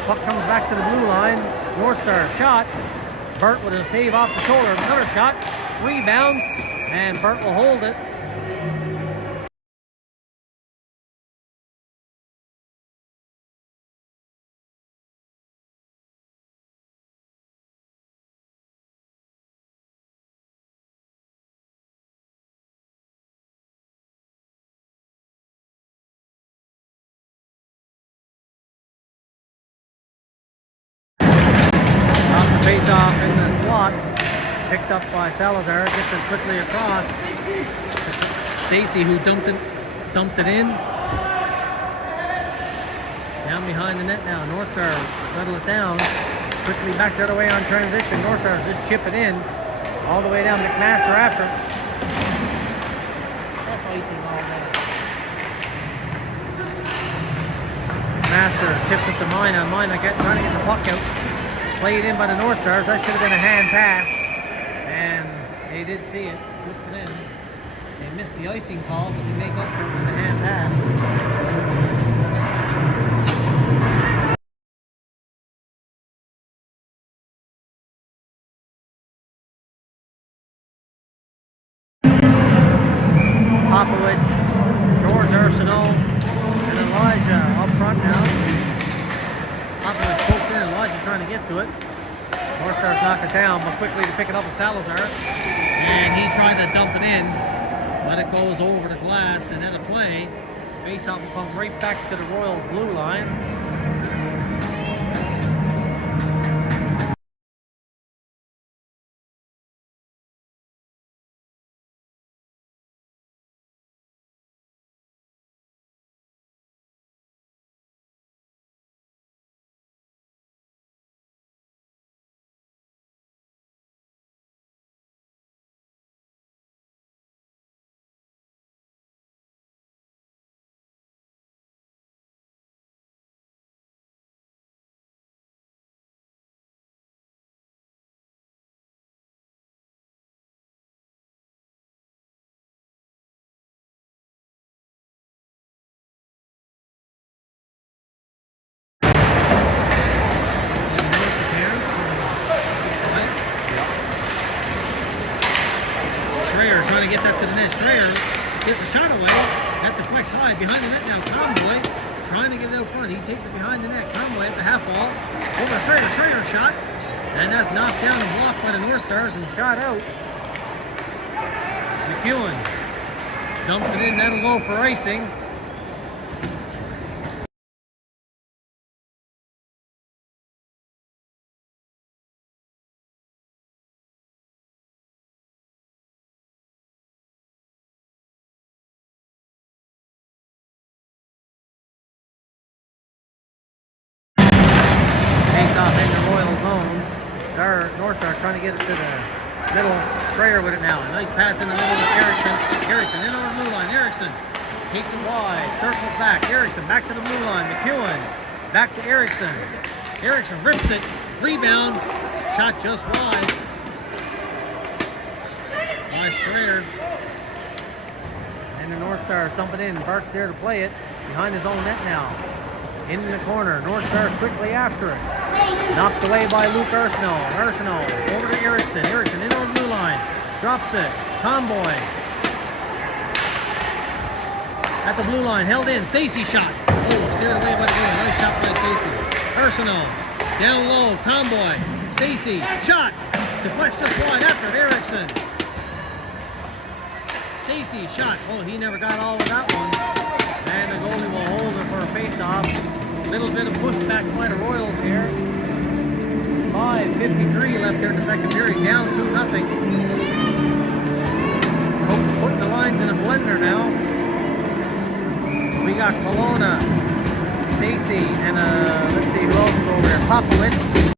Puck comes back to the blue line. North Stars shot. Burt with a save off the shoulder. Another shot. Rebounds, and Burt will hold it. Face off in the slot, picked up by Salazar, gets it quickly across. Stacy, who dumped it in. Down behind the net now. North Stars settle it down. Quickly back the other way on transition. North Stars just chip it in. All the way down. McMaster after. That's icing all day. McMaster chips it to Mina. Mina trying to get the puck out. Played in by the North Stars. That should have been a hand pass. And they did see it. Good for them. They missed the icing call, but they make up for it with the hand pass. Popovich, George Arsenault, and Elijah up front now. Popovich pokes in, Elijah trying to get to it. North Stars knock it down, but quickly to pick it up with Salazar. And he tried to dump it in, but it goes over the glass and then a play. Face-off will come right back to the Royals blue line. Trying to get that to the net. Schreier gets a shot away. That deflects high behind the net now. Conboy trying to get it out front. He takes it behind the net. Conboy at the half wall. Over Schreier. Schreier shot. And that's knocked down and blocked by the North Stars and shot out. McEwen dumps it in. That'll go for icing. Off in the Royal zone. North Star trying to get it to the middle. Schreier with it now. A nice pass in the middle to Erickson. Erickson in over the blue line. Erickson takes it wide. Circles back. Erickson back to the blue line. McEwen back to Erickson. Erickson rips it. Rebound. Shot just wide by Schreier. And the North Stars dump it in. Bart's there to play it. Behind his own net now. In the corner. North Stars quickly after it. Knocked away by Luke Arsenault. Arsenault over to Erickson. Erickson in over the blue line. Drops it. Tomboy. At the blue line. Held in. Stacy shot. Oh, steered away by the goal. Nice shot by Stacy. Arsenault. Down low. Tomboy. Stacy. Shot. Deflects just wide after it. Erickson. Stacy shot. Oh, he never got all of that one. And the goalie will hold it for a face-off. Little bit of pushback by the Royals here. 5:53 left here in the second period. Down 2-0. Coach putting the lines in a blender now. We got Kelowna Stacy and let's see who else is over there. Popovich.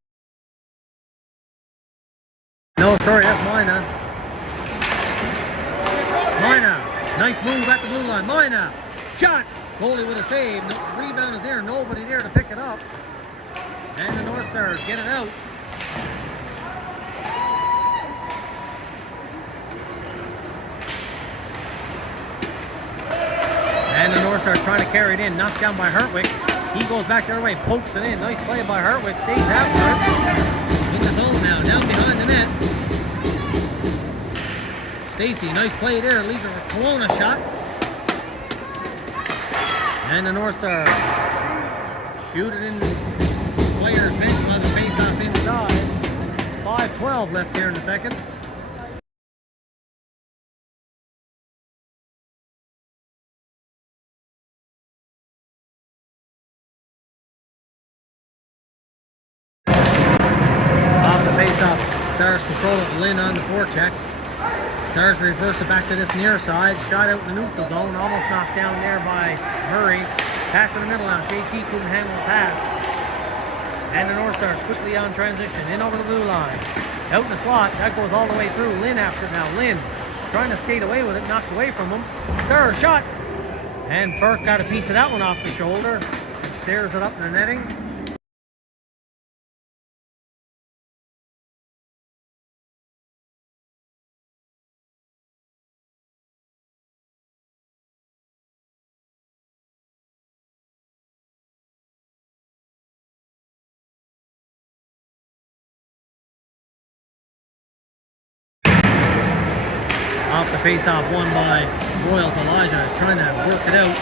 No, sorry, that's Mina. Mina, nice move at the blue line. Mina, shot. Goalie with a save. No, rebound is there. Nobody there to pick it up. And the North Stars get it out. And the North Stars trying to carry it in. Knocked down by Hartwick. He goes back the other way. Pokes it in. Nice play by Hartwick. Stays after it. In the zone now. Down behind the net. Stacy, nice play there. Leaves a Kelowna shot. And the North Stars shoot it in players bench by the face-off inside. 5:12 left here in the second. Off the face-off, Stars control it. Lynn on the forecheck. Stars reverse it back to this near side. Shot out in the neutral zone. Almost knocked down there by Murray. Pass in the middle now. JT couldn't handle the pass. And the North Stars quickly on transition. In over the blue line. Out in the slot. That goes all the way through. Lynn after it now. Lynn trying to skate away with it. Knocked away from him. Stars shot. And Burke got a piece of that one off the shoulder. Stares it up in the netting. Off the face-off, won by Royals. Elijah is trying to work it out.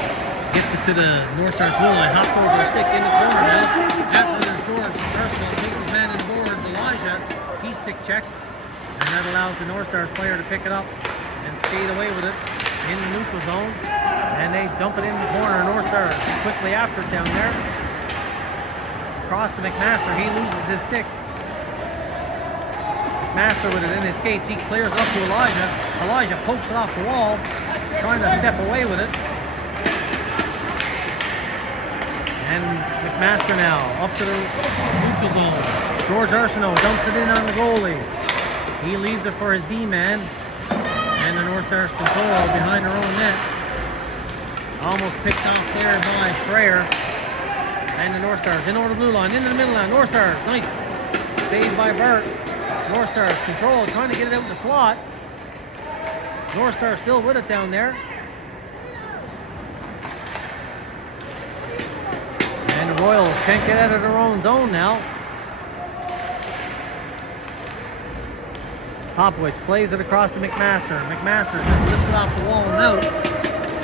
Gets it to the North Stars blue line. Hopped over a stick in the corner now. After there's George Arsenal takes his man in the boards. Elijah, he stick checked. And that allows the North Stars player to pick it up and skate away with it in the neutral zone. And they dump it in the corner. North Stars quickly after it down there. Across to McMaster. He loses his stick. Master with it in his skates. He clears up to Elijah. Elijah pokes it off the wall, trying to step away with it. And McMaster now up to the neutral zone. George Arsenault dumps it in on the goalie. He leaves it for his D-man. And the North Stars control behind their own net. Almost picked off there by Schreier. And the North Stars in over the blue line, into the middle now. North Stars, nice save by Burt. North Stars control, trying to get it out in the slot. North Stars still with it down there. And the Royals can't get out of their own zone now. Popovich plays it across to McMaster. McMaster just lifts it off the wall and out.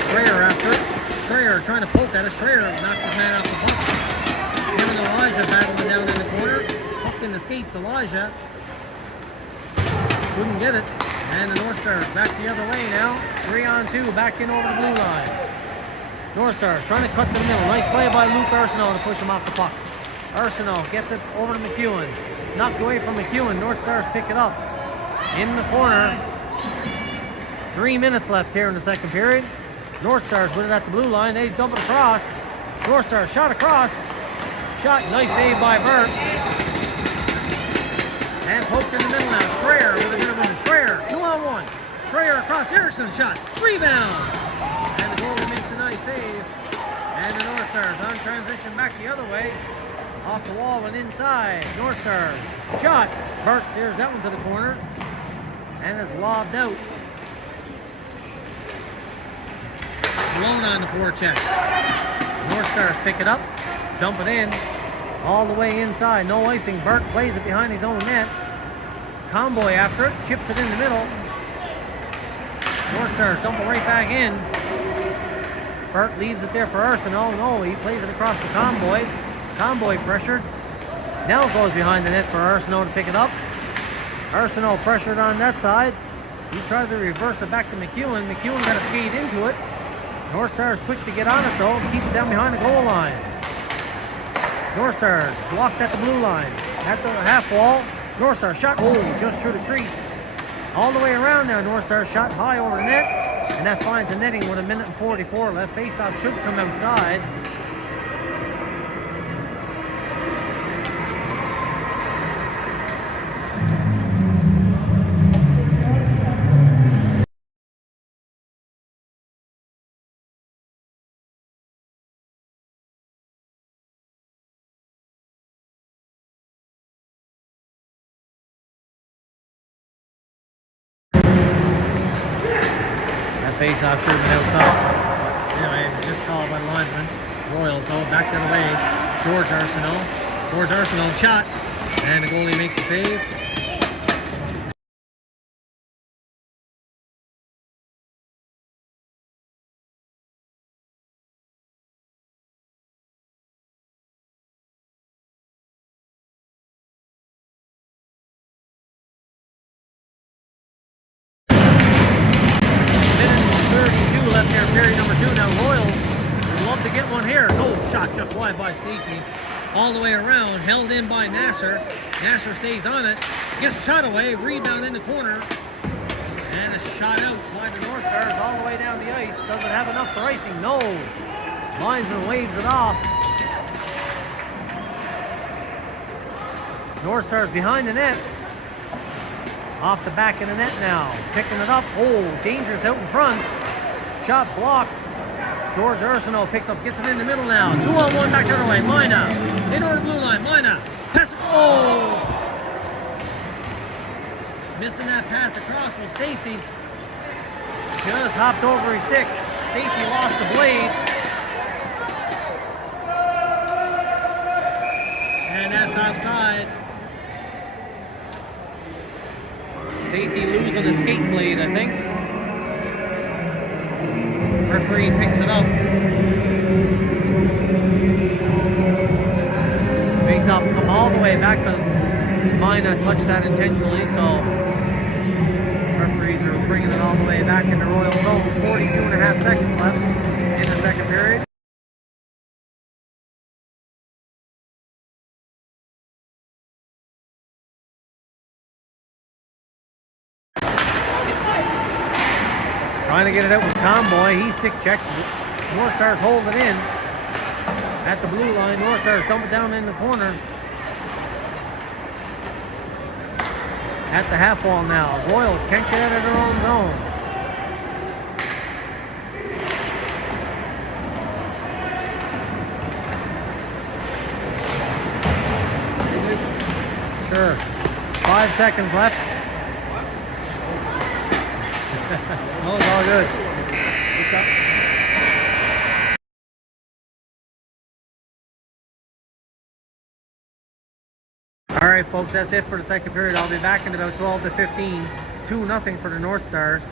Schreier after it. Schreier trying to poke at it. Schreier knocks his man off the puck. Him and Elijah battling down in the corner. Puck in the skates, Elijah. Couldn't get it. And the North Stars back the other way now. 3-on-2, back in over the blue line. North Stars trying to cut to the middle. Nice play by Luke Arsenault to push him off the puck. Arsenault gets it over to McEwen. Knocked away from McEwen. North Stars pick it up. In the corner. 3 minutes left here in the second period. North Stars with it at the blue line. They dump it across. North Stars shot across. Shot, nice save by Burt. And poked in the middle now. Schreier with a bit of room. Schreier, 2-on-1. Schreier across. Erickson shot. Rebound. And the goalie makes a nice save. And the North Stars on transition back the other way. Off the wall and inside. North Stars shot. Burt steers that one to the corner. And is lobbed out. Blown on the forecheck. North Stars pick it up. Dump it in. All the way inside, no icing. Burt plays it behind his own net. Comboy after it, chips it in the middle. North Stars dump it right back in. Burt leaves it there for Arsenault. No, he plays it across to Comboy. Comboy pressured. Now it goes behind the net for Arsenault to pick it up. Arsenault pressured on that side. He tries to reverse it back to McEwen. McEwen got to skate into it. North Stars quick to get on it though, keep it down behind the goal line. North Stars blocked at the blue line. At the half wall, North Stars shot, just through the crease. All the way around now, North Stars shot high over the net. And that finds the netting with 1:44 left. Face-off should come outside. face-off should have been outside. But anyway, just called by the linesman. Royals, though, back the other way. George Arsenault. George Arsenault shot. And the goalie makes a save. Left here, period number 2. Now Royals would love to get one here. No, shot just wide by Stacy. All the way around, held in by Nasser. Nasser stays on it, gets a shot away, rebound in the corner, and a shot out by the North Stars all the way down the ice. Does it have enough for icing? No. Linesman waves it off. North Stars behind the net. Off the back of the net now. Picking it up. Oh, dangerous out in front. Shot blocked. George Arsenault picks up, gets it in the middle now. 2-on-1 back the other way. Mina in over the blue line. Mina pass. Oh! Missing that pass across was Stacy. Just hopped over his stick. Stacy lost the blade. And that's offside. Stacy losing a skate blade, I think. Referee picks it up. Face-off will come all the way back because Mina touched that intentionally, so referees are bringing it all the way back in the Royal zone. 42.5 seconds left in the second period. Trying to get it out with Conboy. He stick checked. North Stars hold it in at the blue line. North Stars dump it down in the corner. At the half wall now. Royals can't get out of their own zone. Sure. 5 seconds left. No, it's all good. All right, folks, that's it for the second period. I'll be back in about 12 to 15. 2-0 for the North Stars.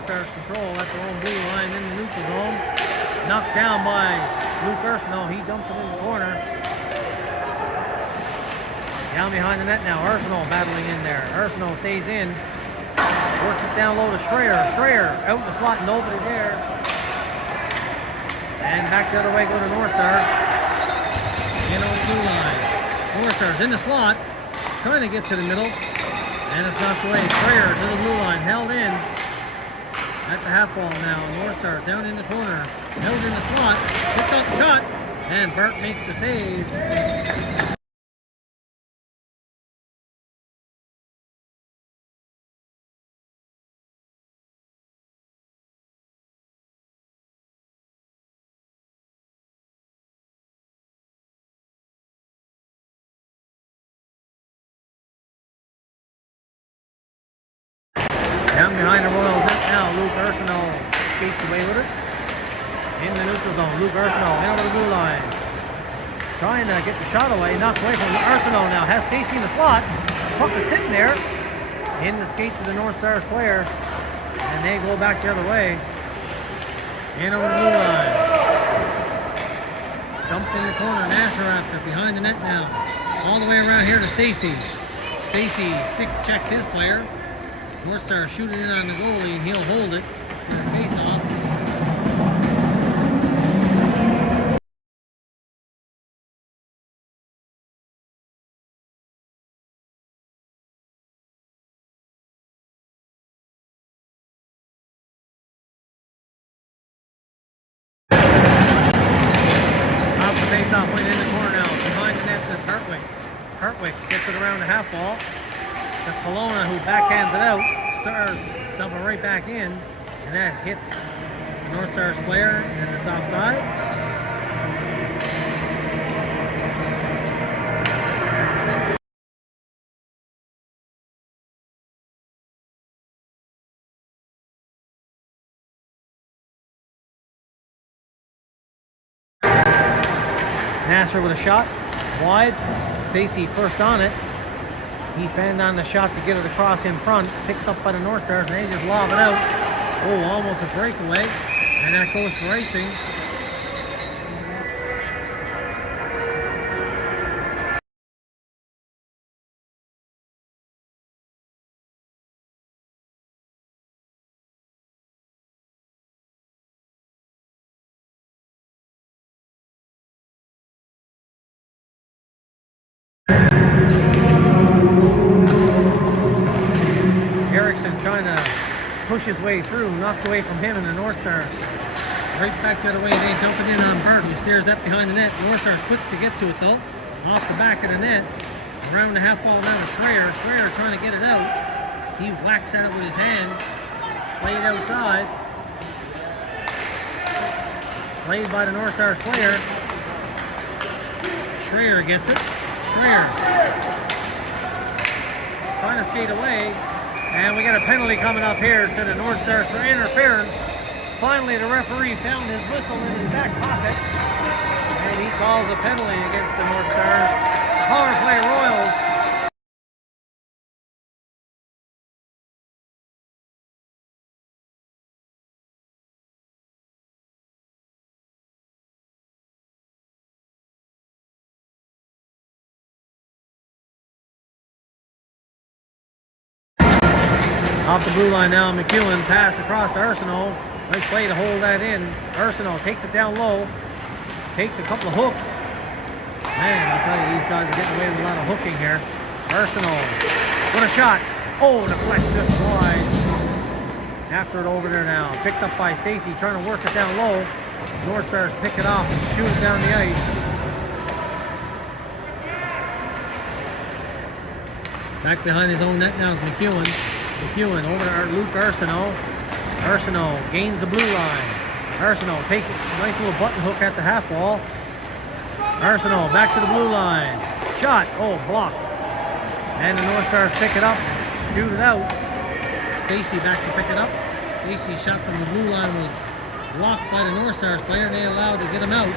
North Stars control at their own blue line in the neutral zone. Knocked down by Luke Ursino. He dumps it in the corner. Down behind the net now. Ursino battling in there. Ursino stays in. Works it down low to Schreier. Schreier out in the slot. Nobody there. And back the other way go to North Stars. In on the blue line. North Stars in the slot. Trying to get to the middle. And it's knocked away. Schreier to the blue line. Held in. At the half wall now. North Stars down in the corner. Held in the slot. Picked up the shot. And Bart makes the save. Down behind the Royals net now, Luke Ursino skates away with it. In the neutral zone, Luke Ursino in over the blue line. Trying to get the shot away, knocked away from Ursino now. Has Stacy in the slot. Puck is sitting there. In the skate to the North Stars player. And they go back the other way. In over the blue line. Dumped in the corner, Nasher after, behind the net now. All the way around here to Stacy. Stacy stick checked his player. North Star shooting in on the goalie, and he'll hold it for a face-off. Off the face-off, went in the corner now. Behind the net is Hartwick. Hartwick gets it around the half wall. To Kelowna, who backhands it out. Stars dump it right back in, and that hits the North Stars player, and it's offside. Nasser with a shot, wide. Stacy first on it. He fanned on the shot to get it across in front. Picked up by the North Stars, and they just lob it out. Oh, almost a breakaway. And that goes for icing. Trying to push his way through, knocked away from him and the North Stars. Right back the other way, they dump it in on Bart, who steers that behind the net. North Stars quick to get to it though. Off the back of the net. Around the half wall down to Schreier. Schreier trying to get it out. He whacks at it with his hand. Played outside. Played by the North Stars player. Schreier gets it. Schreier trying to skate away. And we got a penalty coming up here to the North Stars for interference. Finally, the referee found his whistle in his back pocket. And he calls a penalty against the North Stars. Power play Royals. Off the blue line now, McEwen pass across to Ursino. Nice play to hold that in. Ursino takes it down low. Takes a couple of hooks. Man, I'll tell you, these guys are getting away with a lot of hooking here. Ursino with a shot. Oh, deflects just wide. After it over there now. Picked up by Stacy, trying to work it down low. North Stars pick it off and shoot it down the ice. Back behind his own net now is McEwen. McEwen over to Luke Ursino. Ursino gains the blue line. Ursino takes a nice little button hook at the half wall. Ursino back to the blue line. Shot. Oh, blocked. And the North Stars pick it up and shoot it out. Stacy back to pick it up. Stacy's shot from the blue line was blocked by the North Stars player, and they allowed to get him out.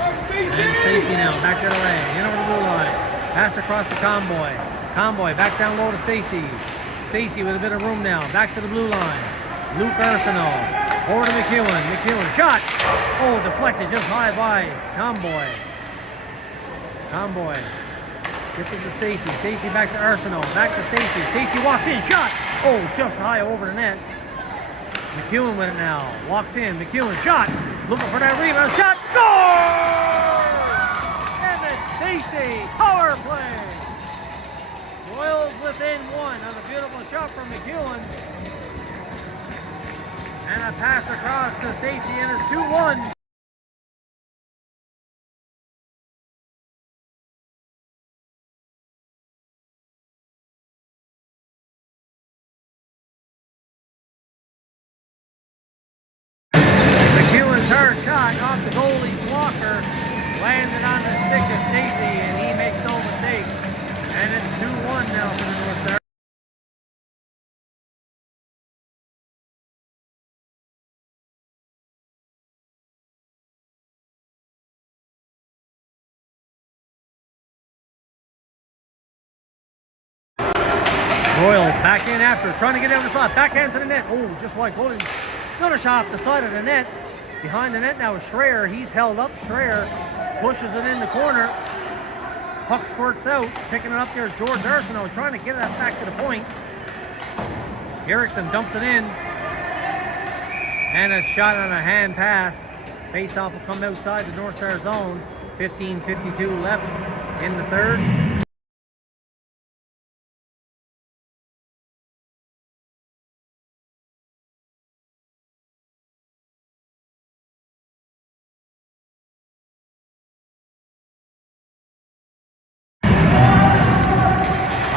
And Stacy now back the other way. In over the blue line. Pass across to Conboy. Conboy back down low to Stacy. Stacy with a bit of room now. Back to the blue line. Luke Arsenault. Over to McEwen. McEwen shot. Oh, deflected just high by Comboy. Comboy gets it to Stacy. Stacy back to Arsenault. Back to Stacy. Stacy walks in. Shot. Oh, just high over the net. McEwen with it now. Walks in. McEwen shot. Looking for that rebound. Shot. Score! And it's Stacy. Power play. Royals within one on a beautiful shot from McEwen. And a pass across to Stacy, and it's 2-1. McEwen's hard shot off the goalie's blocker landed on the stick of Stacy, and he makes no mistake. And it's 2-1 now for the North Stars. Royals back in after, trying to get down the slot, backhand to the net. Oh, just like Williams. Another shot off the side of the net. Behind the net now is Schreier. He's held up. Schreier pushes it in the corner. Puck squirts out. Picking it up there is George Arsenault, trying to get that back to the point. Erickson dumps it in. And a shot on a hand pass. Face-off will come outside the North Star zone. 15:52 left in the third.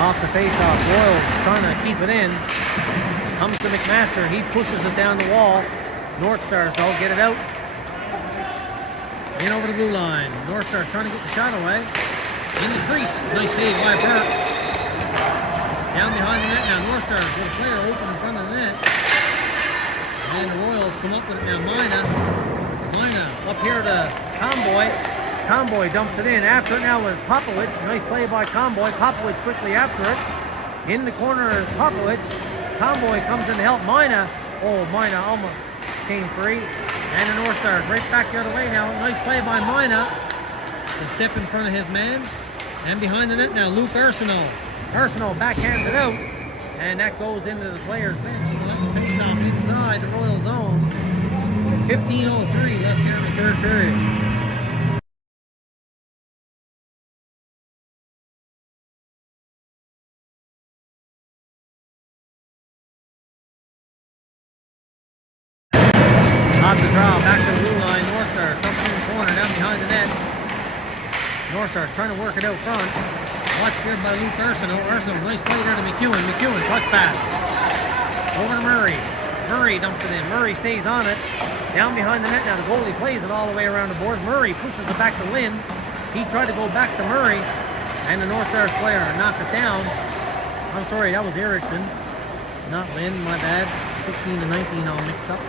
Off the face-off, Royals trying to keep it in. Comes to McMaster, he pushes it down the wall. North Stars though, get it out. In over the blue line. North Stars trying to get the shot away. In the crease, nice save by Burke. Down behind the net now, North Stars with a player open in front of the net. And the Royals come up with it now, Mina up here to Comboy. Comboy dumps it in. After it now was Popovich. Nice play by Comboy. Popovich quickly after it. In the corner is Popovich. Comboy comes in to help Mina. Oh, Mina almost came free. And the North Stars right back the other way now. Nice play by Mina. To step in front of his man. And behind the net now, Luke Arsenault. Arsenault backhands it out. And that goes into the player's bench. Face off inside the Royal zone. 15:03 left here in the third period. Off the draw, back to the blue line. North Stars dumping in the corner, down behind the net. North Stars trying to work it out front. Watched there by Luke Arsenault. Arsenault, nice play there to McEwen. McEwen, touch pass. Over to Murray. Murray dumps it in. Murray stays on it. Down behind the net now. The goalie plays it all the way around the boards. Murray pushes it back to Lynn. He tried to go back to Murray. And the North Stars player knocked it down. I'm sorry, that was Erickson. Not Lynn, my bad. 16 to 19 all mixed up.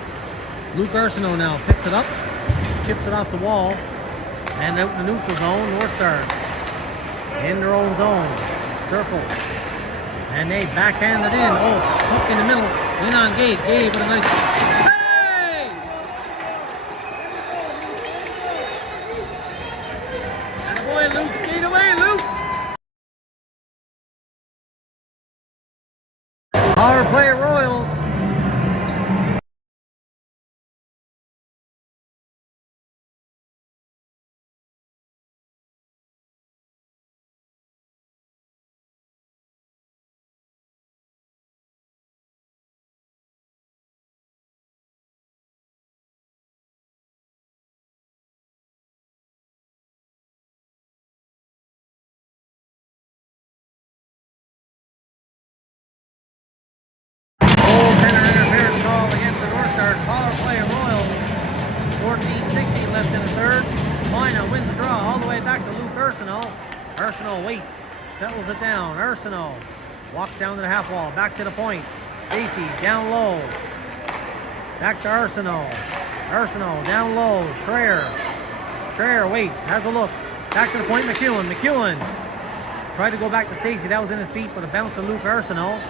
Luke Arsenault now picks it up, chips it off the wall, and out in the neutral zone, North Stars in their own zone, circle, and they backhand it in. Oh, hook in the middle, in on Gabe. Gabe with a nice hey! And boy, Luke, skate away, Luke! Power play Royals. Power play Royals. 14:16 left in the third. Mina wins the draw all the way back to Luke Arsenault. Arsenault waits, settles it down. Arsenault walks down to the half wall, back to the point. Stacy down low. Back to Arsenault. Arsenault down low. Schreier. Schreier waits, has a look. Back to the point, McEwen. McEwen tried to go back to Stacy. That was in his feet, but a bounce to Luke Arsenault.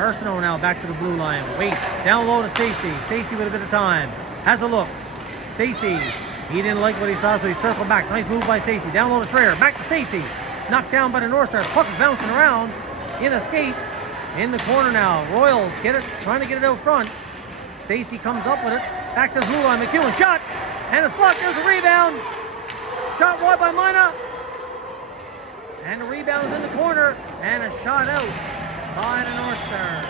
Arsenault now back to the blue line. Waits. Down low to Stacy. Stacy with a bit of time. Has a look. Stacy. He didn't like what he saw, so he circled back. Nice move by Stacy. Down low to Schreier. Back to Stacy. Knocked down by the North Stars. Puck is bouncing around. In a skate. In the corner now. Royals get it. Trying to get it out front. Stacy comes up with it. Back to the blue line. McEwen shot. And it's blocked. There's a rebound. Shot wide by Mina. And the rebound is in the corner. And a shot out by the North Stars.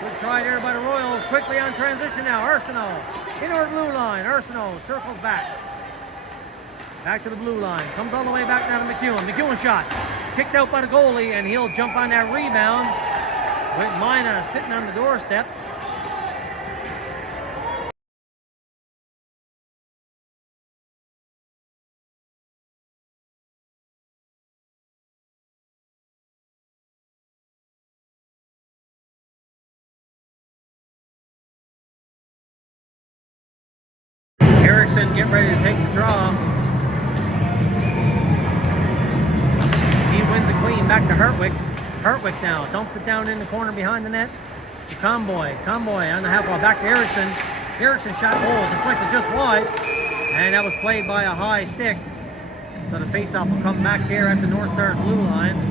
Good try there by the Royals. Quickly on transition now. Arsenault into our blue line. Arsenault circles back. Back to the blue line. Comes all the way back now to McEwen. McEwen shot. Kicked out by the goalie, and he'll jump on that rebound with Mina sitting on the doorstep. Erickson get ready to take the draw. He wins it clean. Back to Hartwick. Hartwick now dumps it down in the corner behind the net to Conboy. Conboy on the half wall. Back to Erickson. Erickson shot deflected just wide. And that was played by a high stick. So the faceoff will come back here at the North Stars blue line.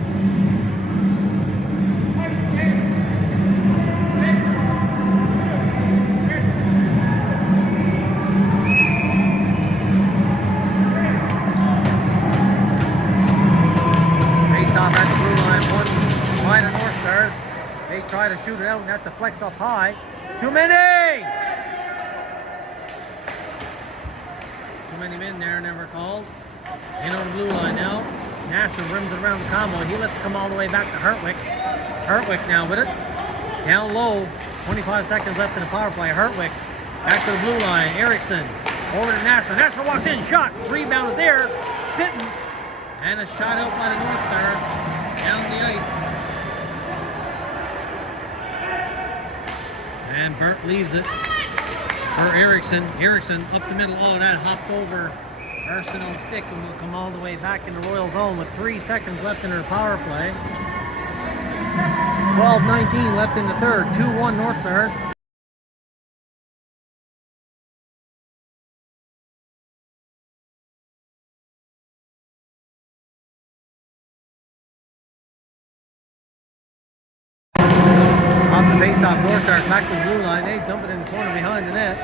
They try to shoot it out, and that deflects up high. Too many! Too many men there, never called. In on the blue line now. Nasser rims it around the combo. He lets it come all the way back to Hartwick. Hartwick now with it. Down low. 25 seconds left in the power play. Hartwick back to the blue line. Erickson over to Nasser. Nasser walks in. Shot. Rebound is there. Sitting. And a shot out by the North Stars. Down the ice. And Burt leaves it for Erickson. Erickson up the middle. Oh, that hopped over Arsenault's stick and will come all the way back in the Royal zone with 3 seconds left in her power play. 12:19 left in the third. 2-1 North Stars. Face-off, North Stars back to the blue line. They dump it in the corner behind the net.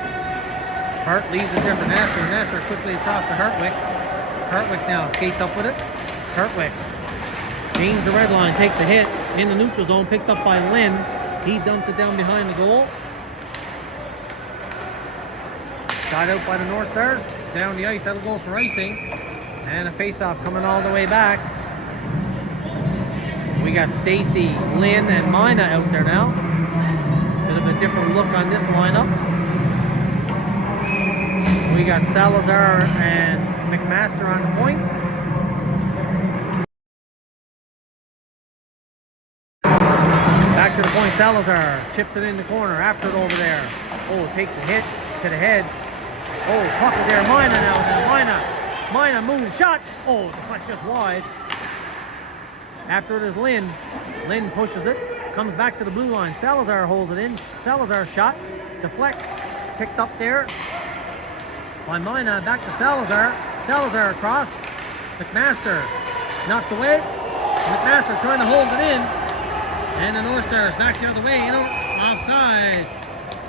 Hart leaves it there for Nasser. Nasser quickly across to Hartwick. Hartwick now skates up with it. Hartwick gains the red line, takes a hit in the neutral zone, picked up by Lynn. He dumps it down behind the goal. Shot out by the North Stars. Down the ice, that'll go for icing. And a face-off coming all the way back. We got Stacy, Lynn, and Mina out there now. Bit of a different look on this lineup. We got Salazar and McMaster on the point. Back to the point, Salazar chips it in the corner, after it over there. Oh, takes a hit to the head. Oh, puck is there, Mina now. Mina moves, shot. Oh, the flex just wide. After it is Lynn. Lynn pushes it, comes back to the blue line. Salazar holds it in. Salazar shot, deflects, picked up there by Mina. Back to Salazar. Salazar across. McMaster knocked away. McMaster trying to hold it in. And the North Stars back the other way, offside.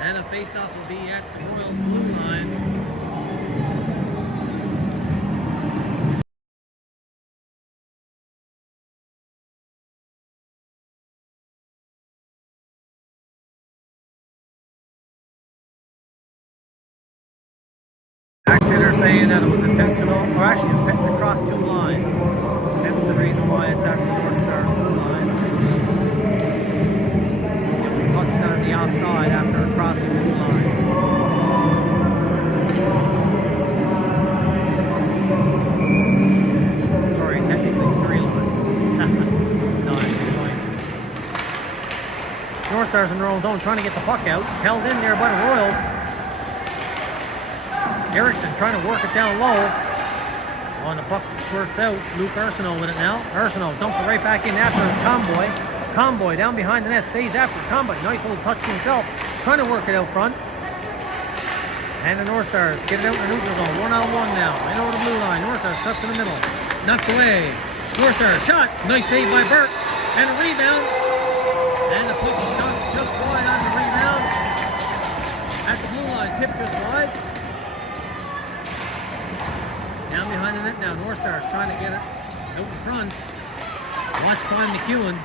And a face-off will be at the Royals blue line. Actually, they're saying that it was intentional, or actually it picked across 2 lines. That's the reason why it's at the North Stars blue line. It was touched on the offside after crossing 2 lines. Sorry, technically 3 lines. No, actually 22. North Stars in their own zone trying to get the puck out. Held in there by the Royals. Erickson trying to work it down low. On the puck, squirts out. Luke Arsenault with it now. Arsenault dumps it right back in after his Comboy. Comboy down behind the net, stays after Comboy. Nice little touch to himself, trying to work it out front. And the North Stars get it out in the neutral zone. 1-on-1 now. Right over the blue line. North Stars cuts in the middle. Knocked away. North Stars shot. Nice save by Burt. And a rebound. And the puck just wide on the rebound. At the blue line, tip just wide. Down behind the net now. North Stars trying to get it out in front. Watched by McEwen.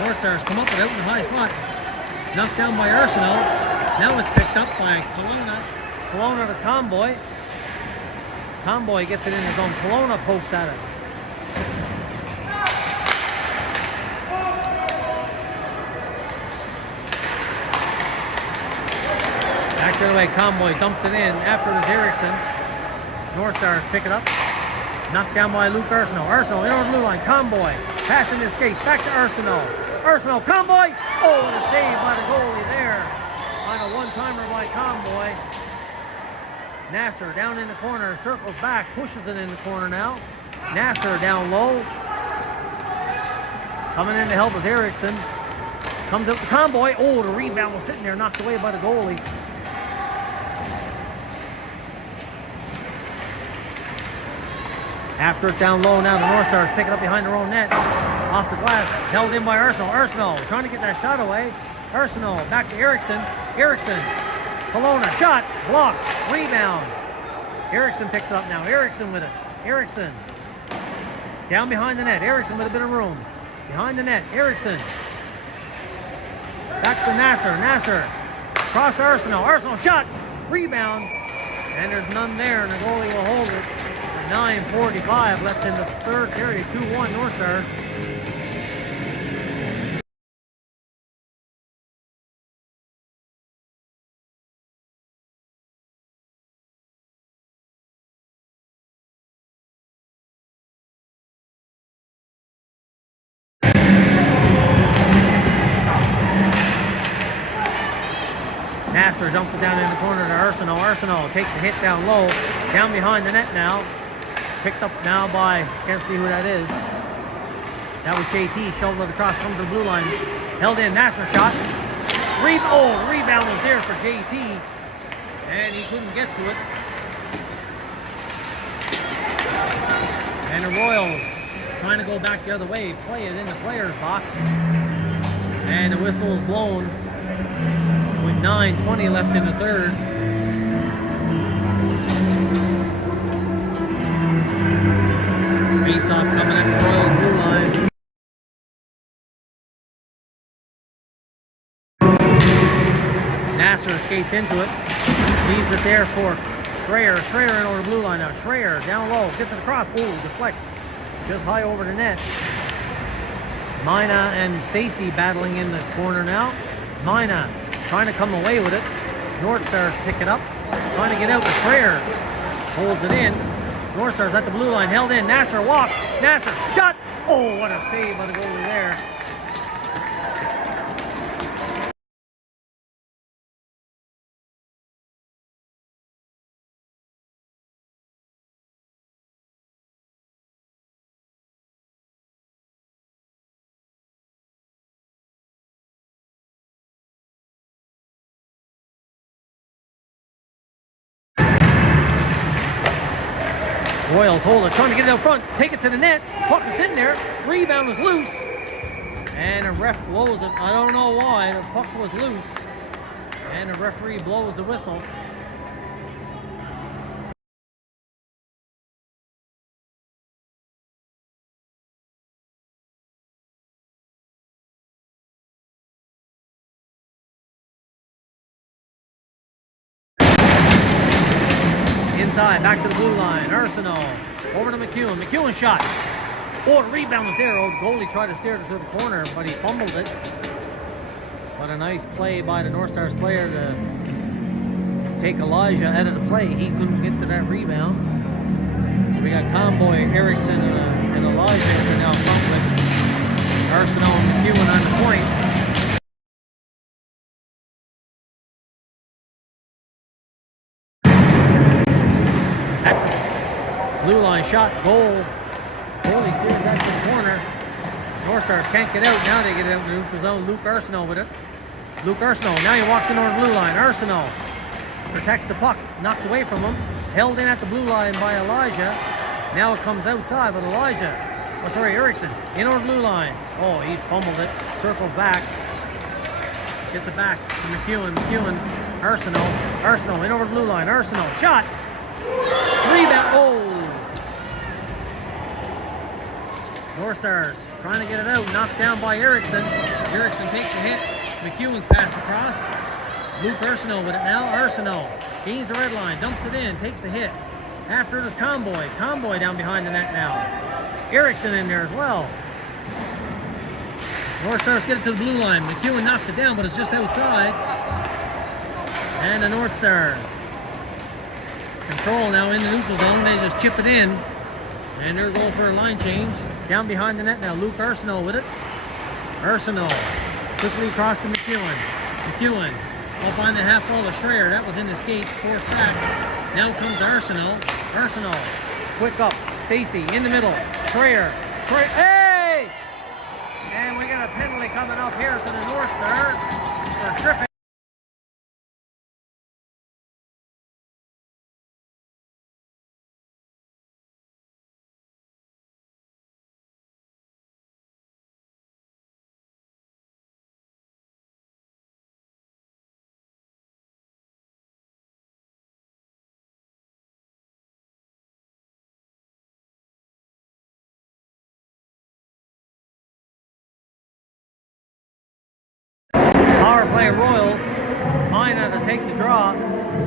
North Stars come up with it out in the high slot. Knocked down by Arsenault. Now it's picked up by Kelowna. Kelowna to Comboy. Comboy gets it in his own. Kelowna pokes at it. Back the other way, Comboy dumps it in. After it is Erickson. North Stars pick it up. Knocked down by Luke Arsenault. Arsenault in over the blue line. Comboy passing the skates. Back to Arsenault. Arsenault, Comboy. Oh, what a save by the goalie there. On a one-timer by Comboy. Nasser down in the corner. Circles back. Pushes it in the corner now. Nasser down low. Coming in to help is Erickson. Comes out to Comboy. Oh, the rebound was sitting there. Knocked away by the goalie. After it down low now, the North Stars pick it up behind their own net. Off the glass, held in by Arsenault. Arsenault trying to get that shot away. Arsenault back to Erickson. Erickson, Kelowna, shot, blocked, rebound. Erickson picks it up now. Erickson with it. Erickson down behind the net. Erickson with a bit of room. Behind the net, Erickson. Back to Nasser. Nasser cross to Arsenault. Arsenault shot, rebound. And there's none there, and the goalie will hold it. 9:45 left in the third period. 2-1 North Stars. Nasser dumps it down in the corner to Arsenault. Arsenault takes a hit down low. Down behind the net now. Picked up now by, can't see who that is. That was JT, shoveled it across, comes to the blue line. Held in, Nasser shot. The rebound was there for JT. And he couldn't get to it. And the Royals trying to go back the other way, play it in the player's box. And the whistle is blown with 9:20 left in the third. Face-off coming at the Royals blue line. Nasser skates into it. Leaves it there for Schreier. Schreier in over the blue line now. Schreier down low. Gets it across. Oh, deflects. Just high over the net. Mina and Stacy battling in the corner now. Mina trying to come away with it. North Stars pick it up. Trying to get out to Schreier. Holds it in. North Stars at the blue line, held in. Nasser walks. Nasser, shot. Oh, what a save by the goalie there. Royals hold it, trying to get it out front, take it to the net. Puck is in there, rebound was loose, and the ref blows it. I don't know why, the puck was loose, and the referee blows the whistle. Inside, back to the blue line. Arsenault over to McEwen. McEwen shot. Oh, the rebound was there. Oh, the goalie tried to steer it to the corner, but he fumbled it. But a nice play by the North Stars player to take Elijah out of the play. He couldn't get to that rebound. So we got Comboy, Erickson, and Elijah are now front with Arsenault and McEwen on the point. Blue line, shot, goal. Goalie steers that to the corner. North Stars can't get out. Now they get it out in the neutral zone. Luke Arsenault with it. Luke Arsenault, now he walks in over the blue line. Arsenault protects the puck, knocked away from him. Held in at the blue line by Elijah. Now it comes outside with Eriksson. In over the blue line. Oh, he fumbled it. Circles back. Gets it back to McEwen. Arsenault in over the blue line. Arsenault, shot. Rebound. Oh! North Stars trying to get it out. Knocked down by Eriksson. Eriksson takes a hit. McEwen's passed across. Luke Arsenault with it now. Arsenault gains the red line. Dumps it in. Takes a hit. After it is Comboy. Comboy down behind the net now. Eriksson in there as well. North Stars get it to the blue line. McEwen knocks it down, but it's just outside. And the North Stars control now in the neutral zone. They just chip it in. And they're going for a line change. Down behind the net now. Luke Arsenault with it. Arsenault quickly across to McEwen. McEwen up on the half wall of Schreier. That was in the skates. Forced back. Now comes Arsenault. Arsenault. Quick up. Stacy in the middle. Schreier. Hey! And we got a penalty coming up here for the North Stars for tripping. Power play Royals. Mina to take the draw.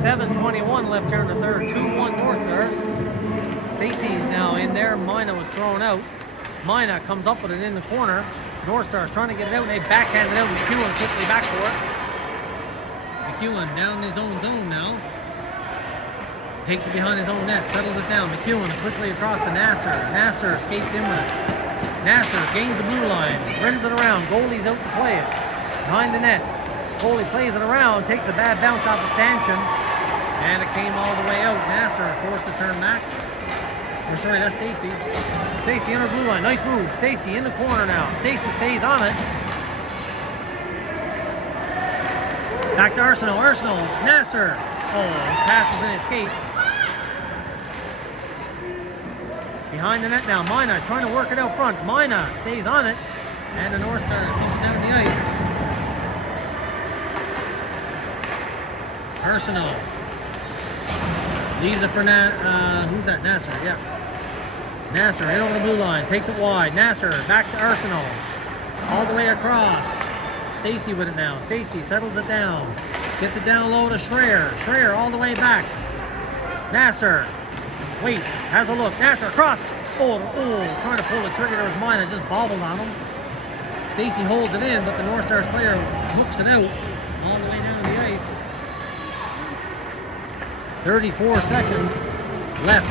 7:21 left here in the third. 2-1 North Stars. Stacy's now in there. Mina was thrown out. Mina comes up with it in the corner. North Stars trying to get it out, and they backhand it out. McEwen quickly back for it. McEwen down in his own zone now. Takes it behind his own net. Settles it down. McEwen quickly across to Nasser. Nasser skates in with it. Nasser gains the blue line. Runs it around. Goalie's out to play it. Behind the net. Goalie plays it around, takes a bad bounce off the stanchion, and it came all the way out. Nasser forced to turn back. Or sorry, that's Stacy. Stacy in her blue line. Nice move. Stacy in the corner now. Stacy stays on it. Back to Arsenault. Arsenault. Nasser. Oh, he passes in his skates. Behind the net now. Mina trying to work it out front. Mina stays on it. And the North Stars coming down the ice. Arsenault leaves it for who's that? Nasser, yeah. Nasser in over the blue line, takes it wide. Nasser back to Arsenault, all the way across. Stacy with it now. Stacy settles it down, gets it down low to Schreier. Schreier all the way back. Nasser waits, has a look. Nasser across. Oh, trying to pull the trigger. There was mine. It just bobbled on him. Stacy holds it in, but the North Stars player hooks it out all the way down the ice. 34 seconds left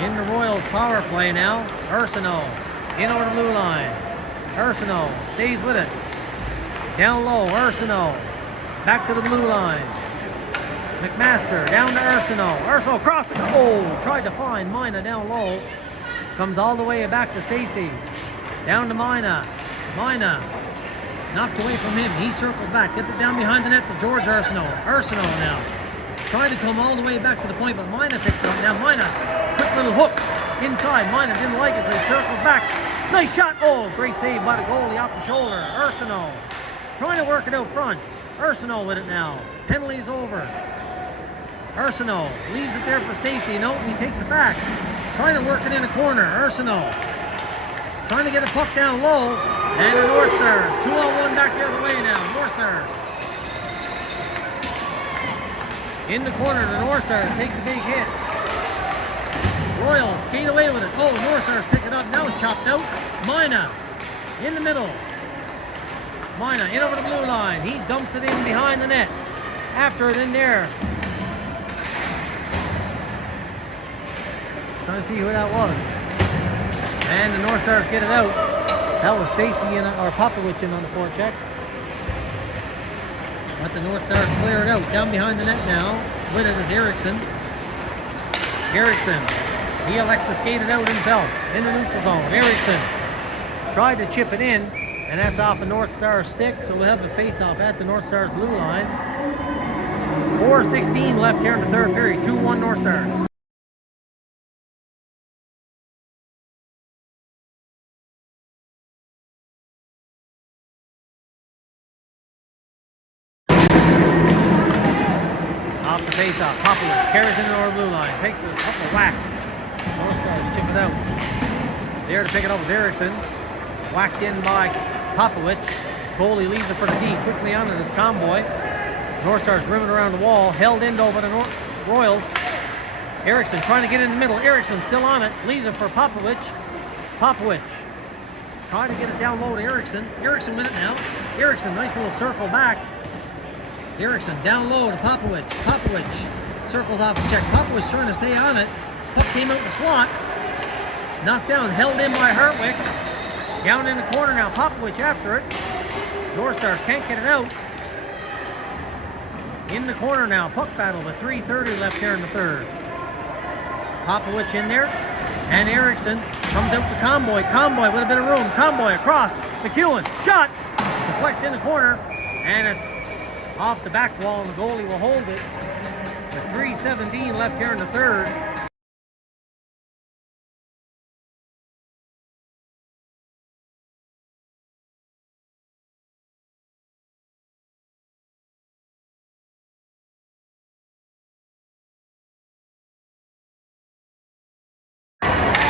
in the Royals power play now. Arsenault in over the blue line. Arsenault stays with it. Down low, Arsenault. Back to the blue line. McMaster down to Arsenault. Arsenault across the tried to find Mina down low. Comes all the way back to Stacy. Down to Mina. Mina knocked away from him. He circles back. Gets it down behind the net to George Arsenault. Arsenault now trying to come all the way back to the point, but Mina picks it up. Now Mina, quick little hook inside. Mina didn't like it, so he circles back. Nice shot. Oh, great save by the goalie off the shoulder. Arsenault trying to work it out front. Arsenault with it now. Penalty's over. Arsenault leaves it there for Stacy. No, he takes it back. Trying to work it in the corner. Arsenault trying to get a puck down low. And the North Stars 2-on-1 back the other way now. North Stars in the corner. The North Stars takes a big hit. Royals skate away with it. Oh, North Stars pick it up. Now it's chopped out. Mina in the middle. Mina in over the blue line. He dumps it in behind the net. After it in there. Trying to see who that was. And the North Stars get it out. That was Stacy or Popovich in on the forecheck. Let the North Stars clear it out. Down behind the net now. With it is Eriksson. Eriksson He elects to skate it out himself in the neutral zone. Erickson tried to chip it in, and that's off a North Star stick, so we'll have a face-off at the North Star's blue line. 4:16 left here in the third period. 2-1 North Stars. Off the face-off, Popovich carries into our blue line, takes a couple of whacks. North Stars chip it out. There to pick it up was Erickson. Whacked in by Popovich. Goalie leaves it for the D. Quickly onto this convoy. North Stars rimming around the wall. Held in though by the Royals. Erickson trying to get in the middle. Erickson still on it. Leaves it for Popovich. Popovich trying to get it down low to Erickson. Erickson with it now. Erickson, nice little circle back. Erickson down low to Popovich. Popovich circles off the check. Popovich trying to stay on it. Puck came out in the slot. Knocked down, held in by Hartwick. Down in the corner now. Popovich after it. North Stars can't get it out. In the corner now. Puck battle with 3:30 left here in the third. Popovich in there. And Erickson comes out to Comboy. Comboy with a bit of room. Comboy across. McEwen. Shot. Deflects in the corner. And it's off the back wall, and the goalie will hold it. With 3:17 left here in the third.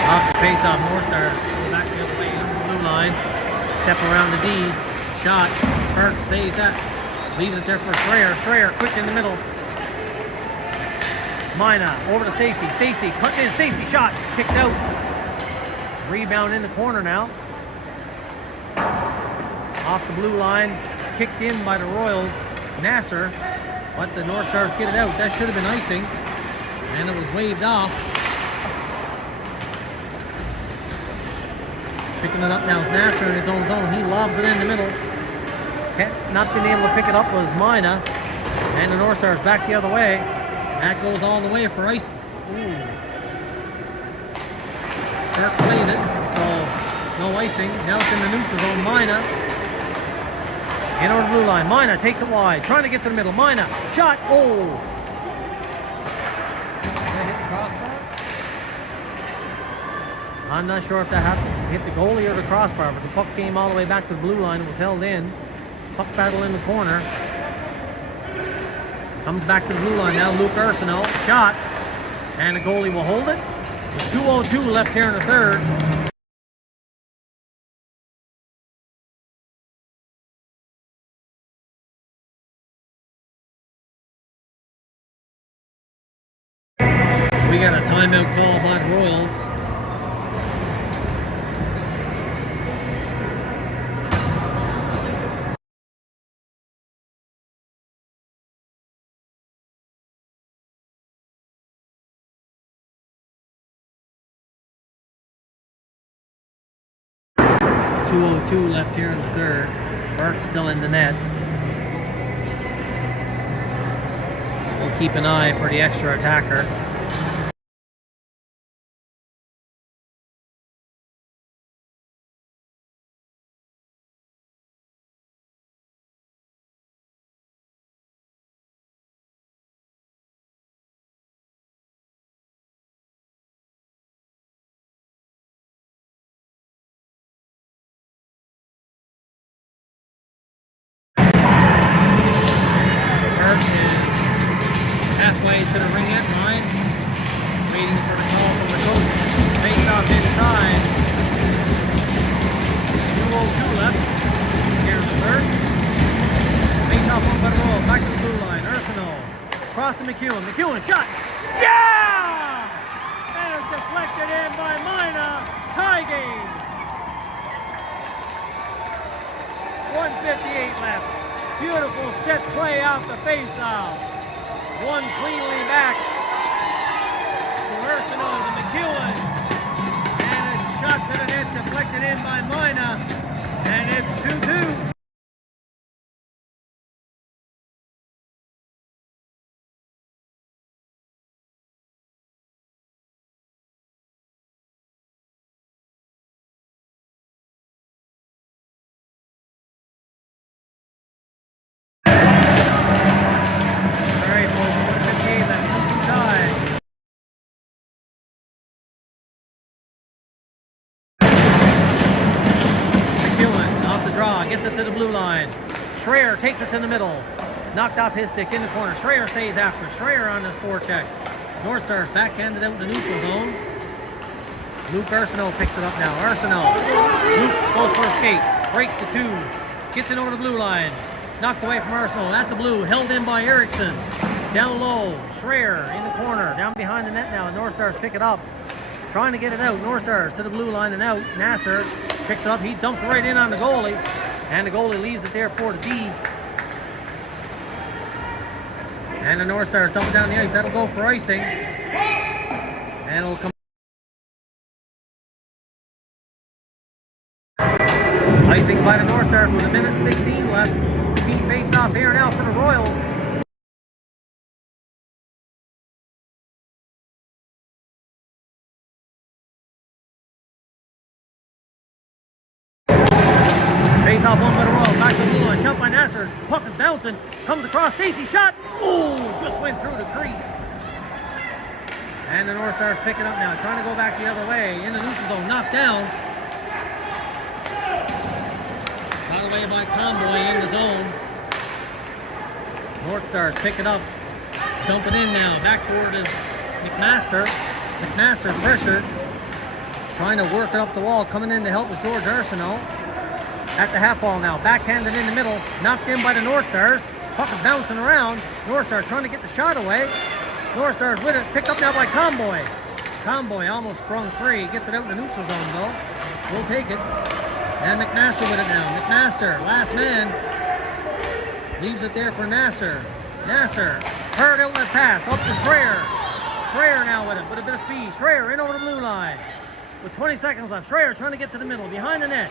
Off the face-off, North Stars go back the other way on the blue line. Step around the D. Shot. Hurt stays that. Leaves it there for Schreier. Schreier quick in the middle. Mina over to Stacy. Stacy cutting in. Stacy shot. Kicked out. Rebound in the corner now. Off the blue line. Kicked in by the Royals. Nasser. But the North Stars get it out. That should have been icing. And it was waved off. Picking it up now is Nasser in his own zone. He lobs it in the middle. Not being able to pick it up was Mina. And the North Stars back the other way. That goes all the way for ice. Ooh. Kirk played it, so no icing. Now it's in the neutral zone. Mina. In over the blue line. Mina takes it wide. Trying to get to the middle. Mina. Shot. Oh. Did that hit the crossbar? I'm not sure if that hit the goalie or the crossbar, but the puck came all the way back to the blue line. It was held in. Puck battle in the corner. Comes back to the blue line now. Luke Arsenault. Shot. And the goalie will hold it. With 2:02 left here in the third. We got a timeout call by the Royals. .202 left here in the third. Burke's still in the net. We'll keep an eye for the extra attacker. Halfway to the ringette line, waiting for the call from the coach. Face off inside. 2:02 left here in the third. Face off on by the roll. Back to the blue line. Arsenault across to McEwen. McEwen shot. Yeah! And it's deflected in by Mina. Tie game. 1:58 left. Beautiful set play off the face off. One cleanly back to Arsenault to McEwen. And a shot to the net deflected in by Mina. And it's 2-2. gets it to the blue line. Schreier takes it to the middle. Knocked off his stick in the corner. Schreier stays after. Schreier on his forecheck. North Stars backhanded out in the neutral zone. Luke Arsenault picks it up now. Arsenault. Luke goes for a skate. Breaks the 2. Gets it over the blue line. Knocked away from Arsenault. At the blue. Held in by Erickson. Down low. Schreier in the corner. Down behind the net now. North Stars pick it up. Trying to get it out. North Stars to the blue line and out. Nasser picks it up. He dumps right in on the goalie. And the goalie leaves it there for the D. And the North Stars dump it down the ice. That'll go for icing. And it'll come. Icing by the North Stars with 1:16 left. Key face off here now for the Royals. Face off one by the Royals. Back to the blue line. Shot by Nasser. Puck is bouncing. Comes across. Stacey shot. Ooh, just went through the crease. And the North Stars pick it up now. Trying to go back the other way. In the neutral zone. Knocked down. Shot away by Conboy in the zone. North Stars pick it up. Dump it in now. Back forward is McMaster. McMaster pressured. Trying to work it up the wall. Coming in to help with George Arsenault. At the half wall now. Backhanded in the middle. Knocked in by the North Stars. Puck is bouncing around. North Stars trying to get the shot away. North Stars with it. Picked up now by Conboy. Conboy almost sprung free. Gets it out in the neutral zone though. We'll take it. And McMaster with it now. McMaster, last man. Leaves it there for Nasser. Nasser, hard outlet pass up to Schreier. Schreier now with it, with a bit of speed. Schreier in over the blue line. With 20 seconds left. Schreier trying to get to the middle, behind the net.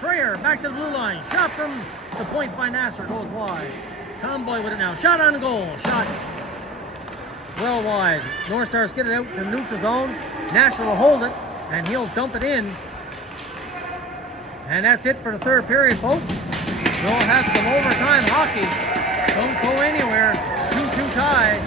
Schreier back to the blue line. Shot from the point by Nasser, goes wide. Conboy with it now. Shot on goal. Shot well wide. North Stars get it out to the neutral zone. Nasser will hold it, and he'll dump it in. And that's it for the third period, folks. We'll have some overtime hockey. Don't go anywhere. 2-2 tie.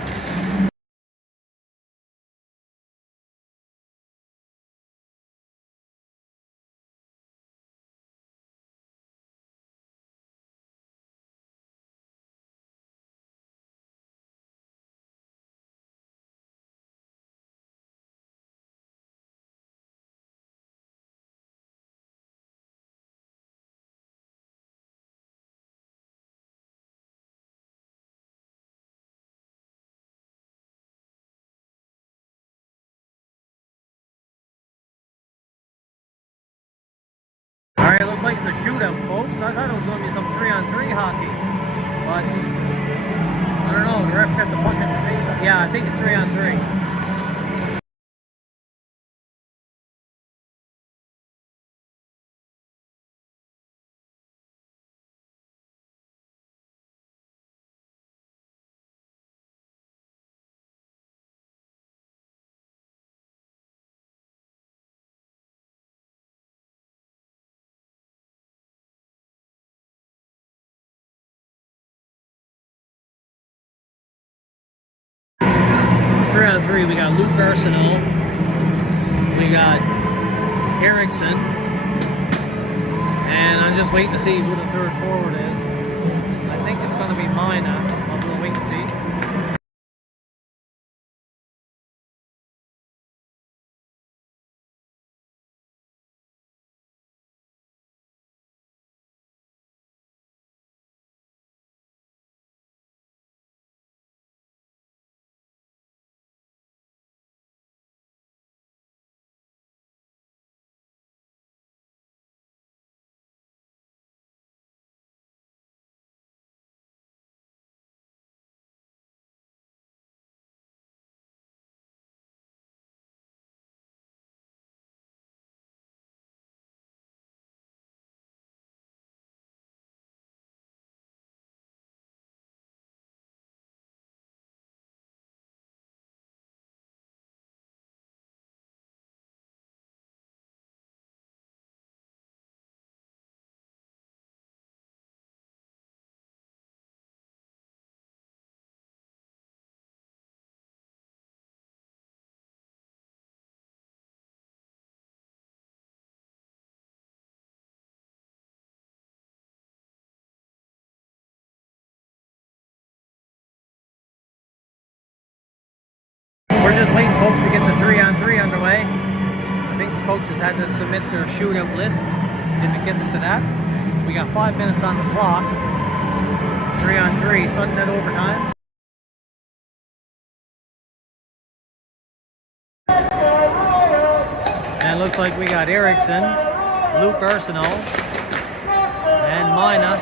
All right, looks like it's a shootout, folks. I thought it was going to be some 3-on-3 hockey, but I don't know. The ref got the puck in the face. Yeah, I think it's 3-on-3. On 3, we got Luke Arsenault, we got Erickson, and I'm just waiting to see who the third forward is. I think it's going to be Mina, but we'll wait and see. We're just waiting, folks, to get the 3-on-3 underway. I think the coaches had to submit their shootout list if it gets to that. We got 5 minutes on the clock. 3-on-3, sudden net overtime. And it looks like we got Erickson, Luke Arsenault, and Mina.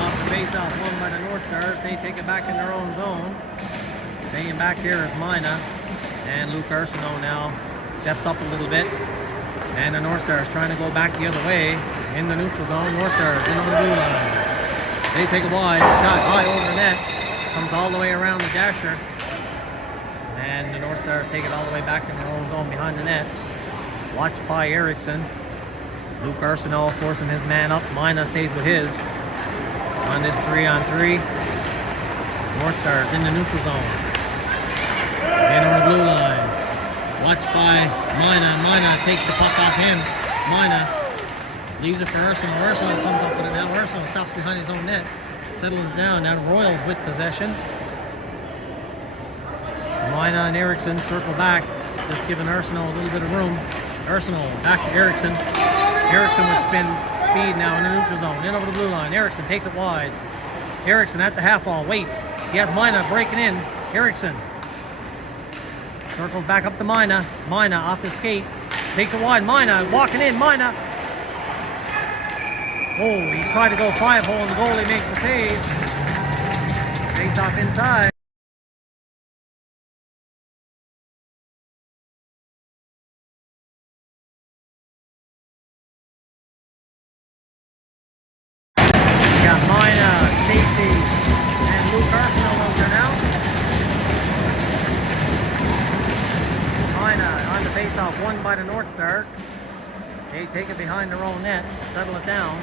Off the face-off won by the North Stars. They take it back in their own zone. Staying back here is Mina. And Luke Arsenault now steps up a little bit. And the North Stars trying to go back the other way in the neutral zone. North Stars in over the blue line. They take a wide shot high over the net. Comes all the way around the dasher. And the North Stars take it all the way back in their own zone behind the net. Watched by Erickson. Luke Arsenault forcing his man up. Mina stays with his. On this 3-on-3. North Stars in the neutral zone. In on the blue line. Watched by Mina. Mina takes the puck off him. Mina leaves it for Arsenault. Arsenault comes up with it now. Arsenault stops behind his own net. Settles down. Now Royals with possession. Mina and Erickson circle back. Just giving Arsenault a little bit of room. Arsenault back to Erickson. Erickson with speed now in the neutral zone. In over the blue line. Erickson takes it wide. Erickson at the half wall. Waits. He has Mina breaking in. Erickson circles back up to Mina. Mina off his skate. Takes it wide. Mina walking in. Mina. Oh, he tried to go 5-hole and the goalie makes the save. Face off inside. We got Mina, Stacy, and Luke Arsenault out there now. Mina on the face-off, won by the North Stars. They take it behind their own net, settle it down.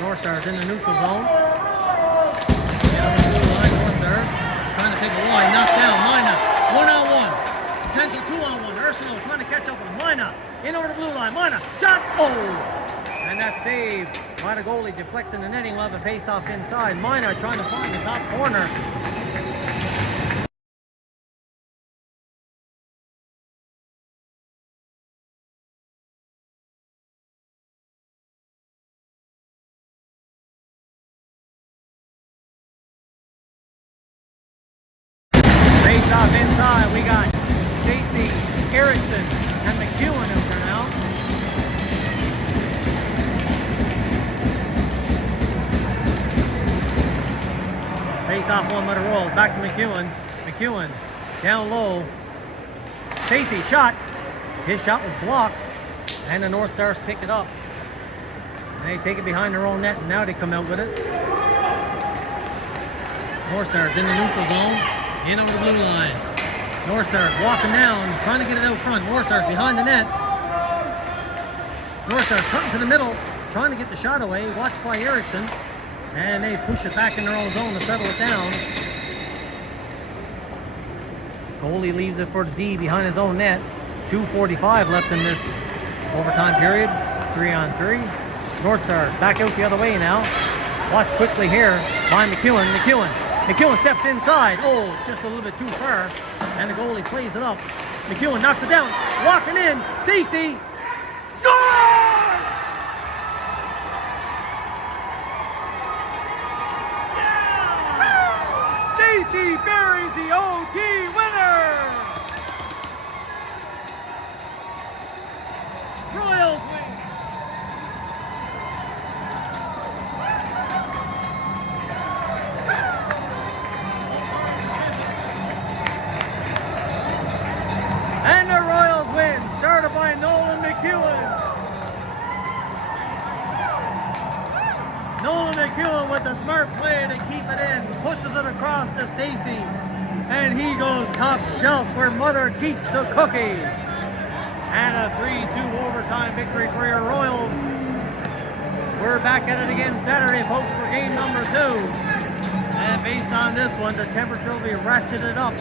North Stars in the neutral zone. Down the blue line, North Stars trying to take a wide, knocked down. Mina, 1-on-1. Potential 2-on-1. Arsenault trying to catch up with Mina. In over the blue line. Mina, shot, oh! And that's saved by the goalie, deflects in the netting. We'll have a face-off inside. Mina trying to find the top corner. Face-off inside. We got Stacy, Erickson, and McEwen out there now. Face-off won by the Royals. Back to McEwen. McEwen down low. Stacy shot. His shot was blocked. And the North Stars pick it up. And they take it behind their own net. And now they come out with it. North Stars in the neutral zone. In over the blue line. North Stars walking down. Trying to get it out front. North Stars behind the net. North Stars cutting to the middle. Trying to get the shot away. Watched by Erickson. And they push it back in their own zone to settle it down. Goalie leaves it for the D behind his own net. 2:45 left in this overtime period. 3-on-3. North Stars back out the other way now. Watch quickly here by McEwen. McEwen steps inside. Oh, just a little bit too far. And the goalie plays it up. McEwen knocks it down. Walking in. Stacy. Score! Stacy buries the OT winner! Royals win! And the Royals win, started by Nolan McEwen. Nolan McEwen with a smart play to keep it in, pushes it across to Stacy, and he goes top shelf where mother keeps the cookies. And a 3-2 overtime victory for your Royals. We're back at it again Saturday, folks, for game number 2. And based on this one, the temperature will be ratcheted up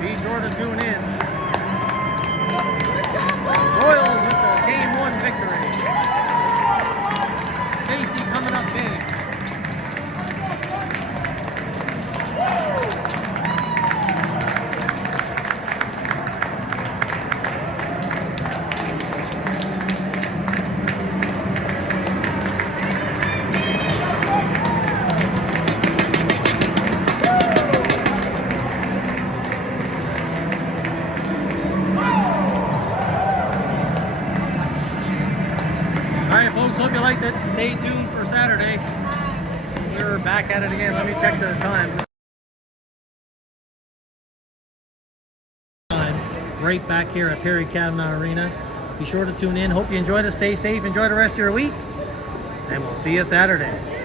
Be sure to tune in. Royals with the Game 1 victory. Stacy coming up big. Alright folks, hope you liked it. Stay tuned for Saturday. We're back at it again. Let me check the time. Right back here at Perry Kavanaugh Arena. Be sure to tune in. Hope you enjoyed it. Stay safe. Enjoy the rest of your week. And we'll see you Saturday.